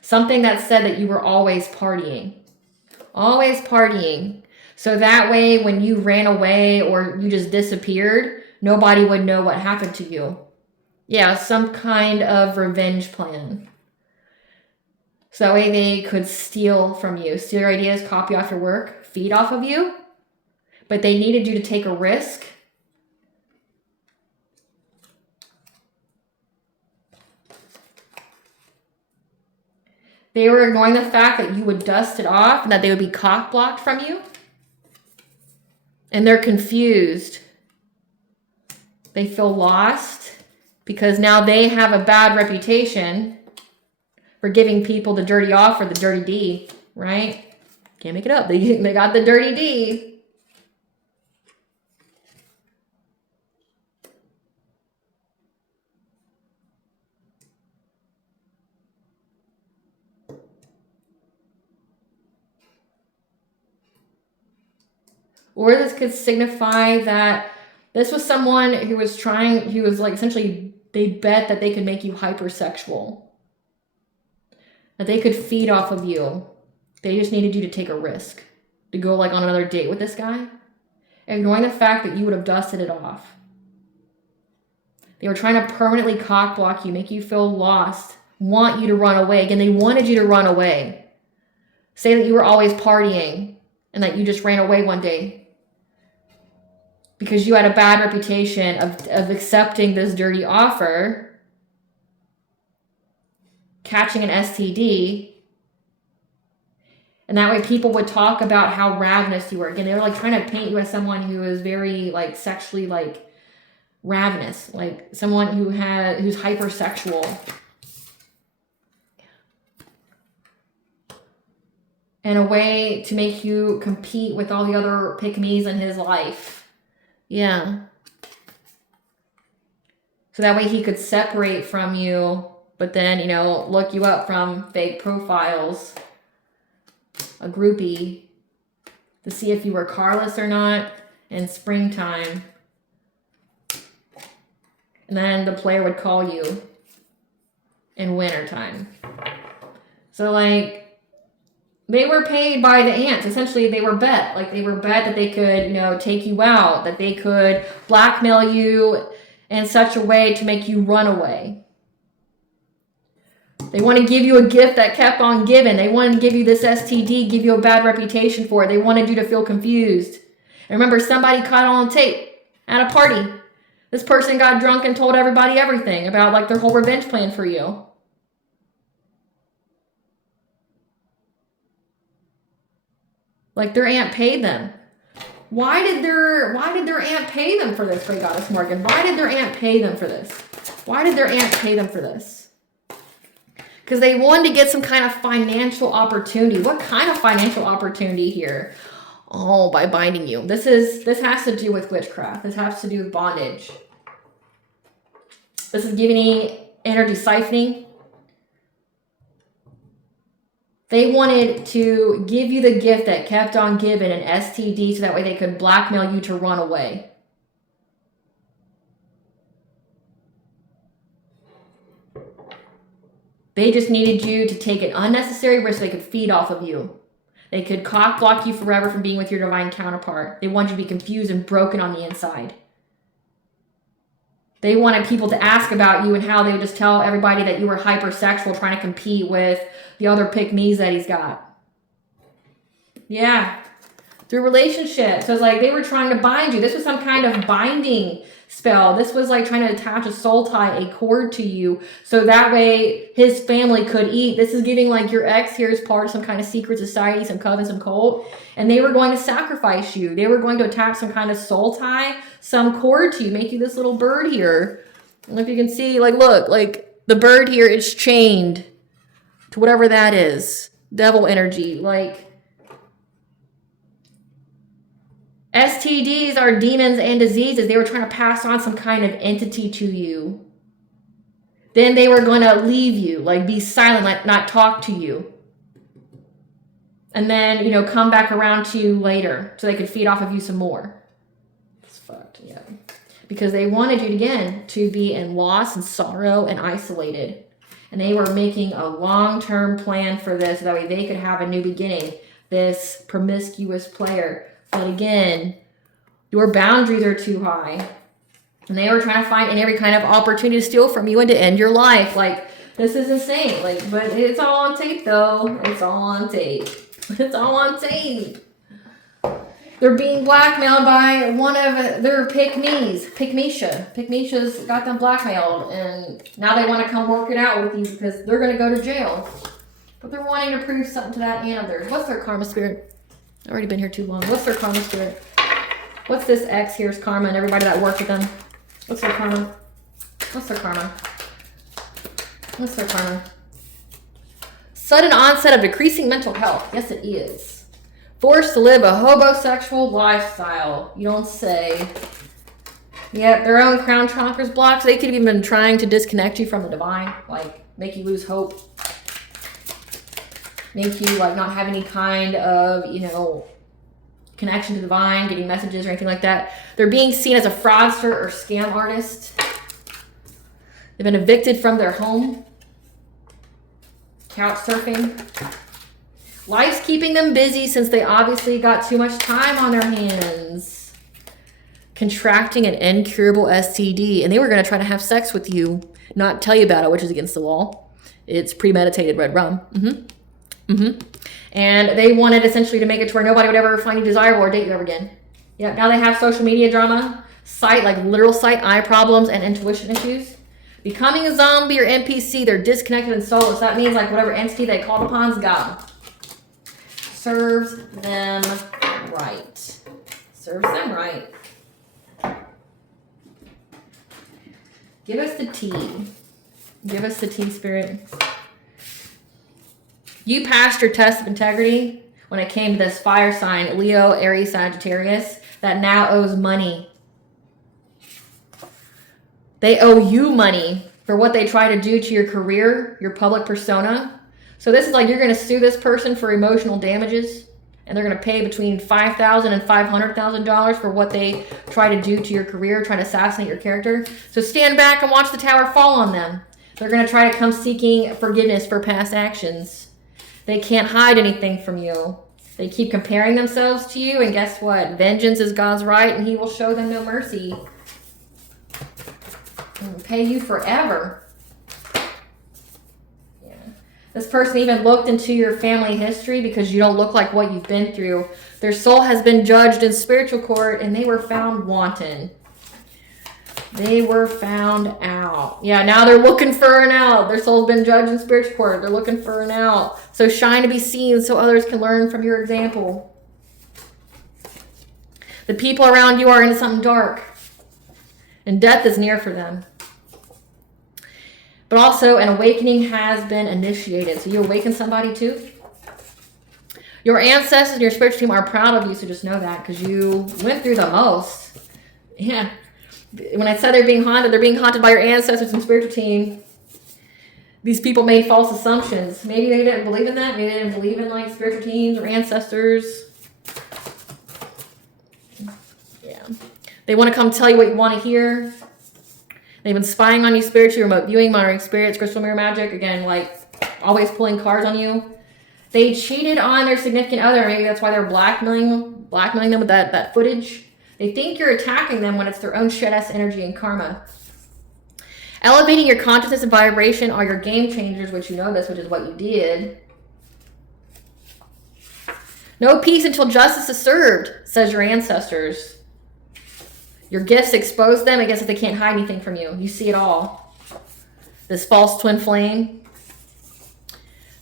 Something that said that you were always partying. Always partying. So that way when you ran away or you just disappeared, nobody would know what happened to you. Yeah, some kind of revenge plan. So that way they could steal from you, steal your ideas, copy off your work, feed off of you. But they needed you to take a risk. They were ignoring the fact that you would dust it off and that they would be cock blocked from you. And they're confused. They feel lost because now they have a bad reputation for giving people the dirty off or the dirty deed, right? Can't make it up. They got the dirty deed. Or this could signify that this was someone who was like essentially, they bet that they could make you hypersexual. That they could feed off of you. They just needed you to take a risk. To go like on another date with this guy. Ignoring the fact that you would have dusted it off. They were trying to permanently cock block you, make you feel lost, want you to run away. Again, they wanted you to run away. Say that you were always partying and that you just ran away one day. Because you had a bad reputation of accepting this dirty offer, catching an STD, and that way people would talk about how ravenous you were. Again, they were like trying to paint you as someone who is very like sexually like ravenous, like someone who's hypersexual. And a way to make you compete with all the other pick-me's in his life. Yeah. So that way he could separate from you, but then, look you up from fake profiles, a groupie, to see if you were carless or not in springtime. And then the player would call you in wintertime. So like, they were paid by the ants. Essentially, they were bet. Like, they were bet that they could, take you out, that they could blackmail you in such a way to make you run away. They want to give you a gift that kept on giving. They wanted to give you this STD, give you a bad reputation for it. They wanted you to feel confused. And remember, somebody caught on tape at a party. This person got drunk and told everybody everything about, like, their whole revenge plan for you. Like their aunt paid them. Why did their aunt pay them for this, Great Goddess Morgan? Why did their aunt pay them for this? Why did their aunt pay them for this? Because they wanted to get some kind of financial opportunity. What kind of financial opportunity here? Oh, by binding you. This has to do with witchcraft. This has to do with bondage. This is giving energy siphoning. They wanted to give you the gift that kept on giving, an STD, so that way they could blackmail you to run away. They just needed you to take an unnecessary risk so they could feed off of you. They could cock block you forever from being with your divine counterpart. They wanted you to be confused and broken on the inside. They wanted people to ask about you and how they would just tell everybody that you were hypersexual trying to compete with the other pick-me's that he's got. Yeah. Through relationships. So it's like they were trying to bind you. This was some kind of binding spell. This was like trying to attach a soul tie, a cord to you, so that way his family could eat. This is giving like your ex here is part of some kind of secret society, some coven, some cult, and they were going to sacrifice you. They were going to attach some kind of soul tie, some cord to you, make you this little bird here. I don't know if you can see, like, look, like the bird here is chained to whatever that is. Devil energy, like STDs are demons and diseases. They were trying to pass on some kind of entity to you. Then they were going to leave you, like be silent, like not talk to you. And then, you know, come back around to you later so they could feed off of you some more. It's fucked, yeah. Because they wanted you, again, to be in loss and sorrow and isolated. And they were making a long-term plan for this. So that way they could have a new beginning. This promiscuous player. But again, your boundaries are too high. And they were trying to find every kind of opportunity to steal from you and to end your life. Like, this is insane. Like, but it's all on tape, though. It's all on tape. It's all on tape. They're being blackmailed by one of their pick-me's. Pick-Misha's got them blackmailed. And now they want to come work it out with you because they're going to go to jail. But they're wanting to prove something to that and others. What's their karma spirit? I've already been here too long. What's their karma spirit? What's this X here's karma and everybody that worked with them? What's their karma? What's their karma? What's their karma? Sudden onset of decreasing mental health. Yes, it is. Forced to live a homosexual lifestyle. You don't say. Yep, their own crown chakras blocked. They could have even been trying to disconnect you from the divine. Like, make you lose hope. Make you, like, not have any kind of, you know, connection to the divine, getting messages or anything like that. They're being seen as a fraudster or scam artist. They've been evicted from their home. Couch surfing. Life's keeping them busy since they obviously got too much time on their hands. Contracting an incurable STD. And they were going to try to have sex with you, not tell you about it, which is against the law. It's premeditated red rum. And they wanted essentially to make it to where nobody would ever find you desirable or date you ever again. Yep, now they have social media drama, sight, like literal sight, eye problems, and intuition issues. Becoming a zombie or NPC, they're disconnected and soulless. That means like whatever entity they called upon's got them. Serves them right. Serves them right. Give us the tea. Give us the tea, Spirit. You passed your test of integrity when it came to this fire sign, Leo, Aries, Sagittarius, that now owes money. They owe you money for what they try to do to your career, your public persona. So this is like you're going to sue this person for emotional damages, and they're going to pay between $5,000 and $500,000 for what they try to do to your career, try to assassinate your character. So stand back and watch the tower fall on them. They're going to try to come seeking forgiveness for past actions. They can't hide anything from you. They keep comparing themselves to you, and guess what? Vengeance is God's right, and he will show them no mercy. And pay you forever. Yeah. This person even looked into your family history because you don't look like what you've been through. Their soul has been judged in spiritual court, and they were found wanton. They were found out. Yeah, now they're looking for an out. Their soul's been judged in spiritual court. They're looking for an out. So shine to be seen so others can learn from your example. The people around you are into something dark. And death is near for them. But also an awakening has been initiated. So you awaken somebody too. Your ancestors and your spiritual team are proud of you. So just know that because you went through the most. Yeah. When I said they're being haunted by your ancestors and spiritual team. These people made false assumptions. Maybe they didn't believe in that. Maybe they didn't believe in like spiritual teams or ancestors. Yeah. They want to come tell you what you want to hear. They've been spying on you spiritually, remote viewing, monitoring spirits, crystal mirror magic. Again, like always pulling cards on you. They cheated on their significant other. Maybe that's why they're blackmailing them with that footage. They think you're attacking them when it's their own shit-ass energy and karma. Elevating your consciousness and vibration are your game changers, which you know this, which is what you did. No peace until justice is served, says your ancestors. Your gifts expose them. I guess if they can't hide anything from you. You see it all. This false twin flame.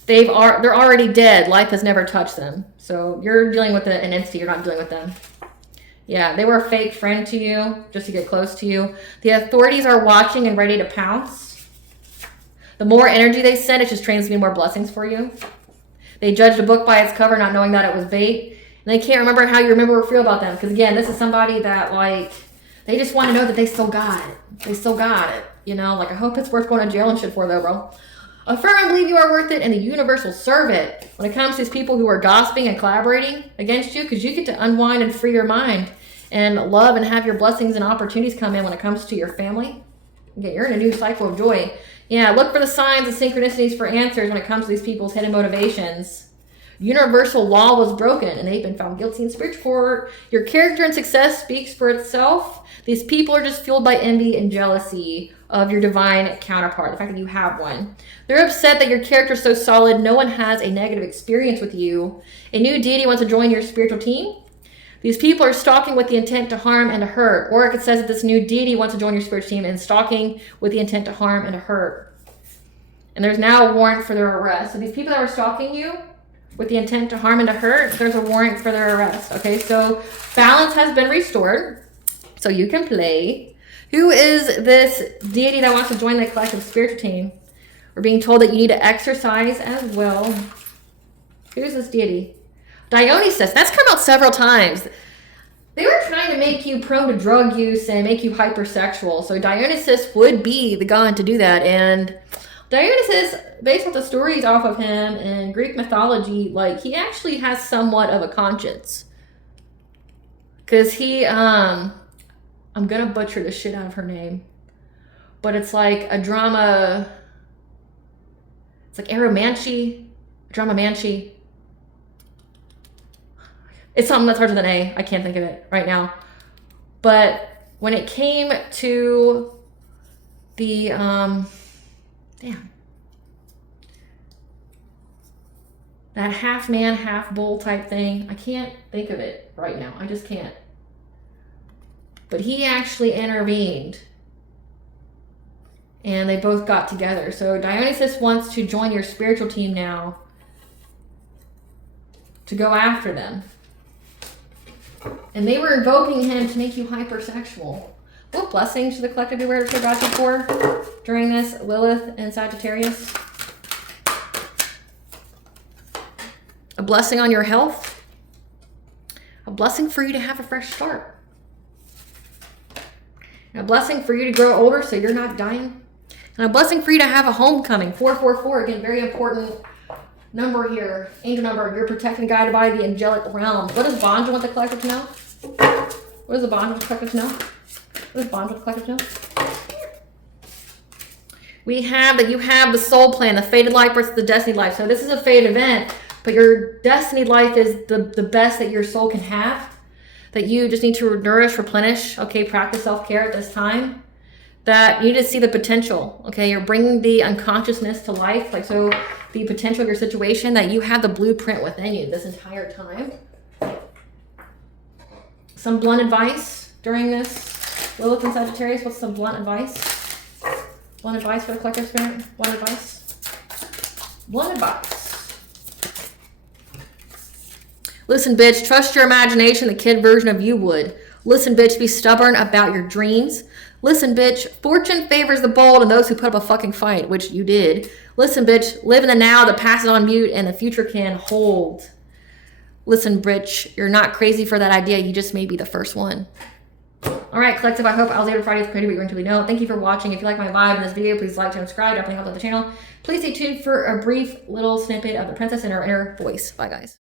They're already dead. Life has never touched them. So you're dealing with an entity. You're not dealing with them. Yeah, they were a fake friend to you, just to get close to you. The authorities are watching and ready to pounce. The more energy they send, it just transmits more blessings for you. They judged a book by its cover, not knowing that it was bait. And they can't remember how you remember or feel about them. Because again, this is somebody that like, they just want to know that they still got it. They still got it. You know, like I hope it's worth going to jail and shit for though, bro. Affirm and believe you are worth it, and the universe will serve it. When it comes to these people who are gossiping and collaborating against you, because you get to unwind and free your mind and love and have your blessings and opportunities come in when it comes to your family. Okay, you're in a new cycle of joy. Yeah, look for the signs and synchronicities for answers when it comes to these people's hidden motivations. Universal law was broken, and they've been found guilty in spiritual court. Your character and success speaks for itself. These people are just fueled by envy and jealousy of your divine counterpart, the fact that you have one. They're upset that your character is so solid, no one has a negative experience with you. A new deity wants to join your spiritual team. These people are stalking with the intent to harm and to hurt. Or it says that this new deity wants to join your spiritual team and stalking with the intent to harm and to hurt. And there's now a warrant for their arrest. So these people that are stalking you with the intent to harm and to hurt, there's a warrant for their arrest. Okay, so balance has been restored. So you can play. Who is this deity that wants to join the collective spiritual team? We're being told that you need to exercise as well. Who's this deity? Dionysus. That's come out several times. They were trying to make you prone to drug use and make you hypersexual. So Dionysus would be the god to do that. And Dionysus, based on the stories off of him in Greek mythology, like he actually has somewhat of a conscience. Because he, I'm going to butcher the shit out of her name. But it's like a drama, it's like dramamanchi. It's something that starts with an A. I can't think of it right now. But when it came to the, that half man, half bull type thing, I can't think of it right now. I just can't. But he actually intervened. And they both got together. So Dionysus wants to join your spiritual team now to go after them. And they were invoking him to make you hypersexual. What blessings should the collective be aware of about you for during this Lilith and Sagittarius? A blessing on your health. A blessing for you to have a fresh start. And a blessing for you to grow older so you're not dying. And a blessing for you to have a homecoming. 444, again, very important number here. Angel number, you're protected and guided by the angelic realms. What does Bonja want the collective to know? What does the Bonja want the collective to know? What does Bonja want the collective to know? We have that you have the soul plan, the fated life versus the destiny life. So this is a fated event, but your destiny life is the best that your soul can have. That you just need to nourish, replenish, okay, practice self-care at this time. That you need to see the potential, okay? You're bringing the unconsciousness to life, like so the potential of your situation, that you have the blueprint within you this entire time. Some blunt advice during this Lilith and Sagittarius. What's some blunt advice? Blunt advice for the collective spirit? Blunt advice? Blunt advice. Listen, bitch, trust your imagination, the kid version of you would. Listen, bitch, be stubborn about your dreams. Listen, bitch, fortune favors the bold and those who put up a fucking fight, which you did. Listen, bitch, live in the now, the past is on mute, and the future can hold. Listen, bitch, you're not crazy for that idea. You just may be the first one. All right, collective, I hope I was able to provide you with creative what you really know. Thank you for watching. If you like my vibe in this video, please like, and subscribe. Definitely help out the channel. Please stay tuned for a brief little snippet of the princess and her inner voice. Bye, guys.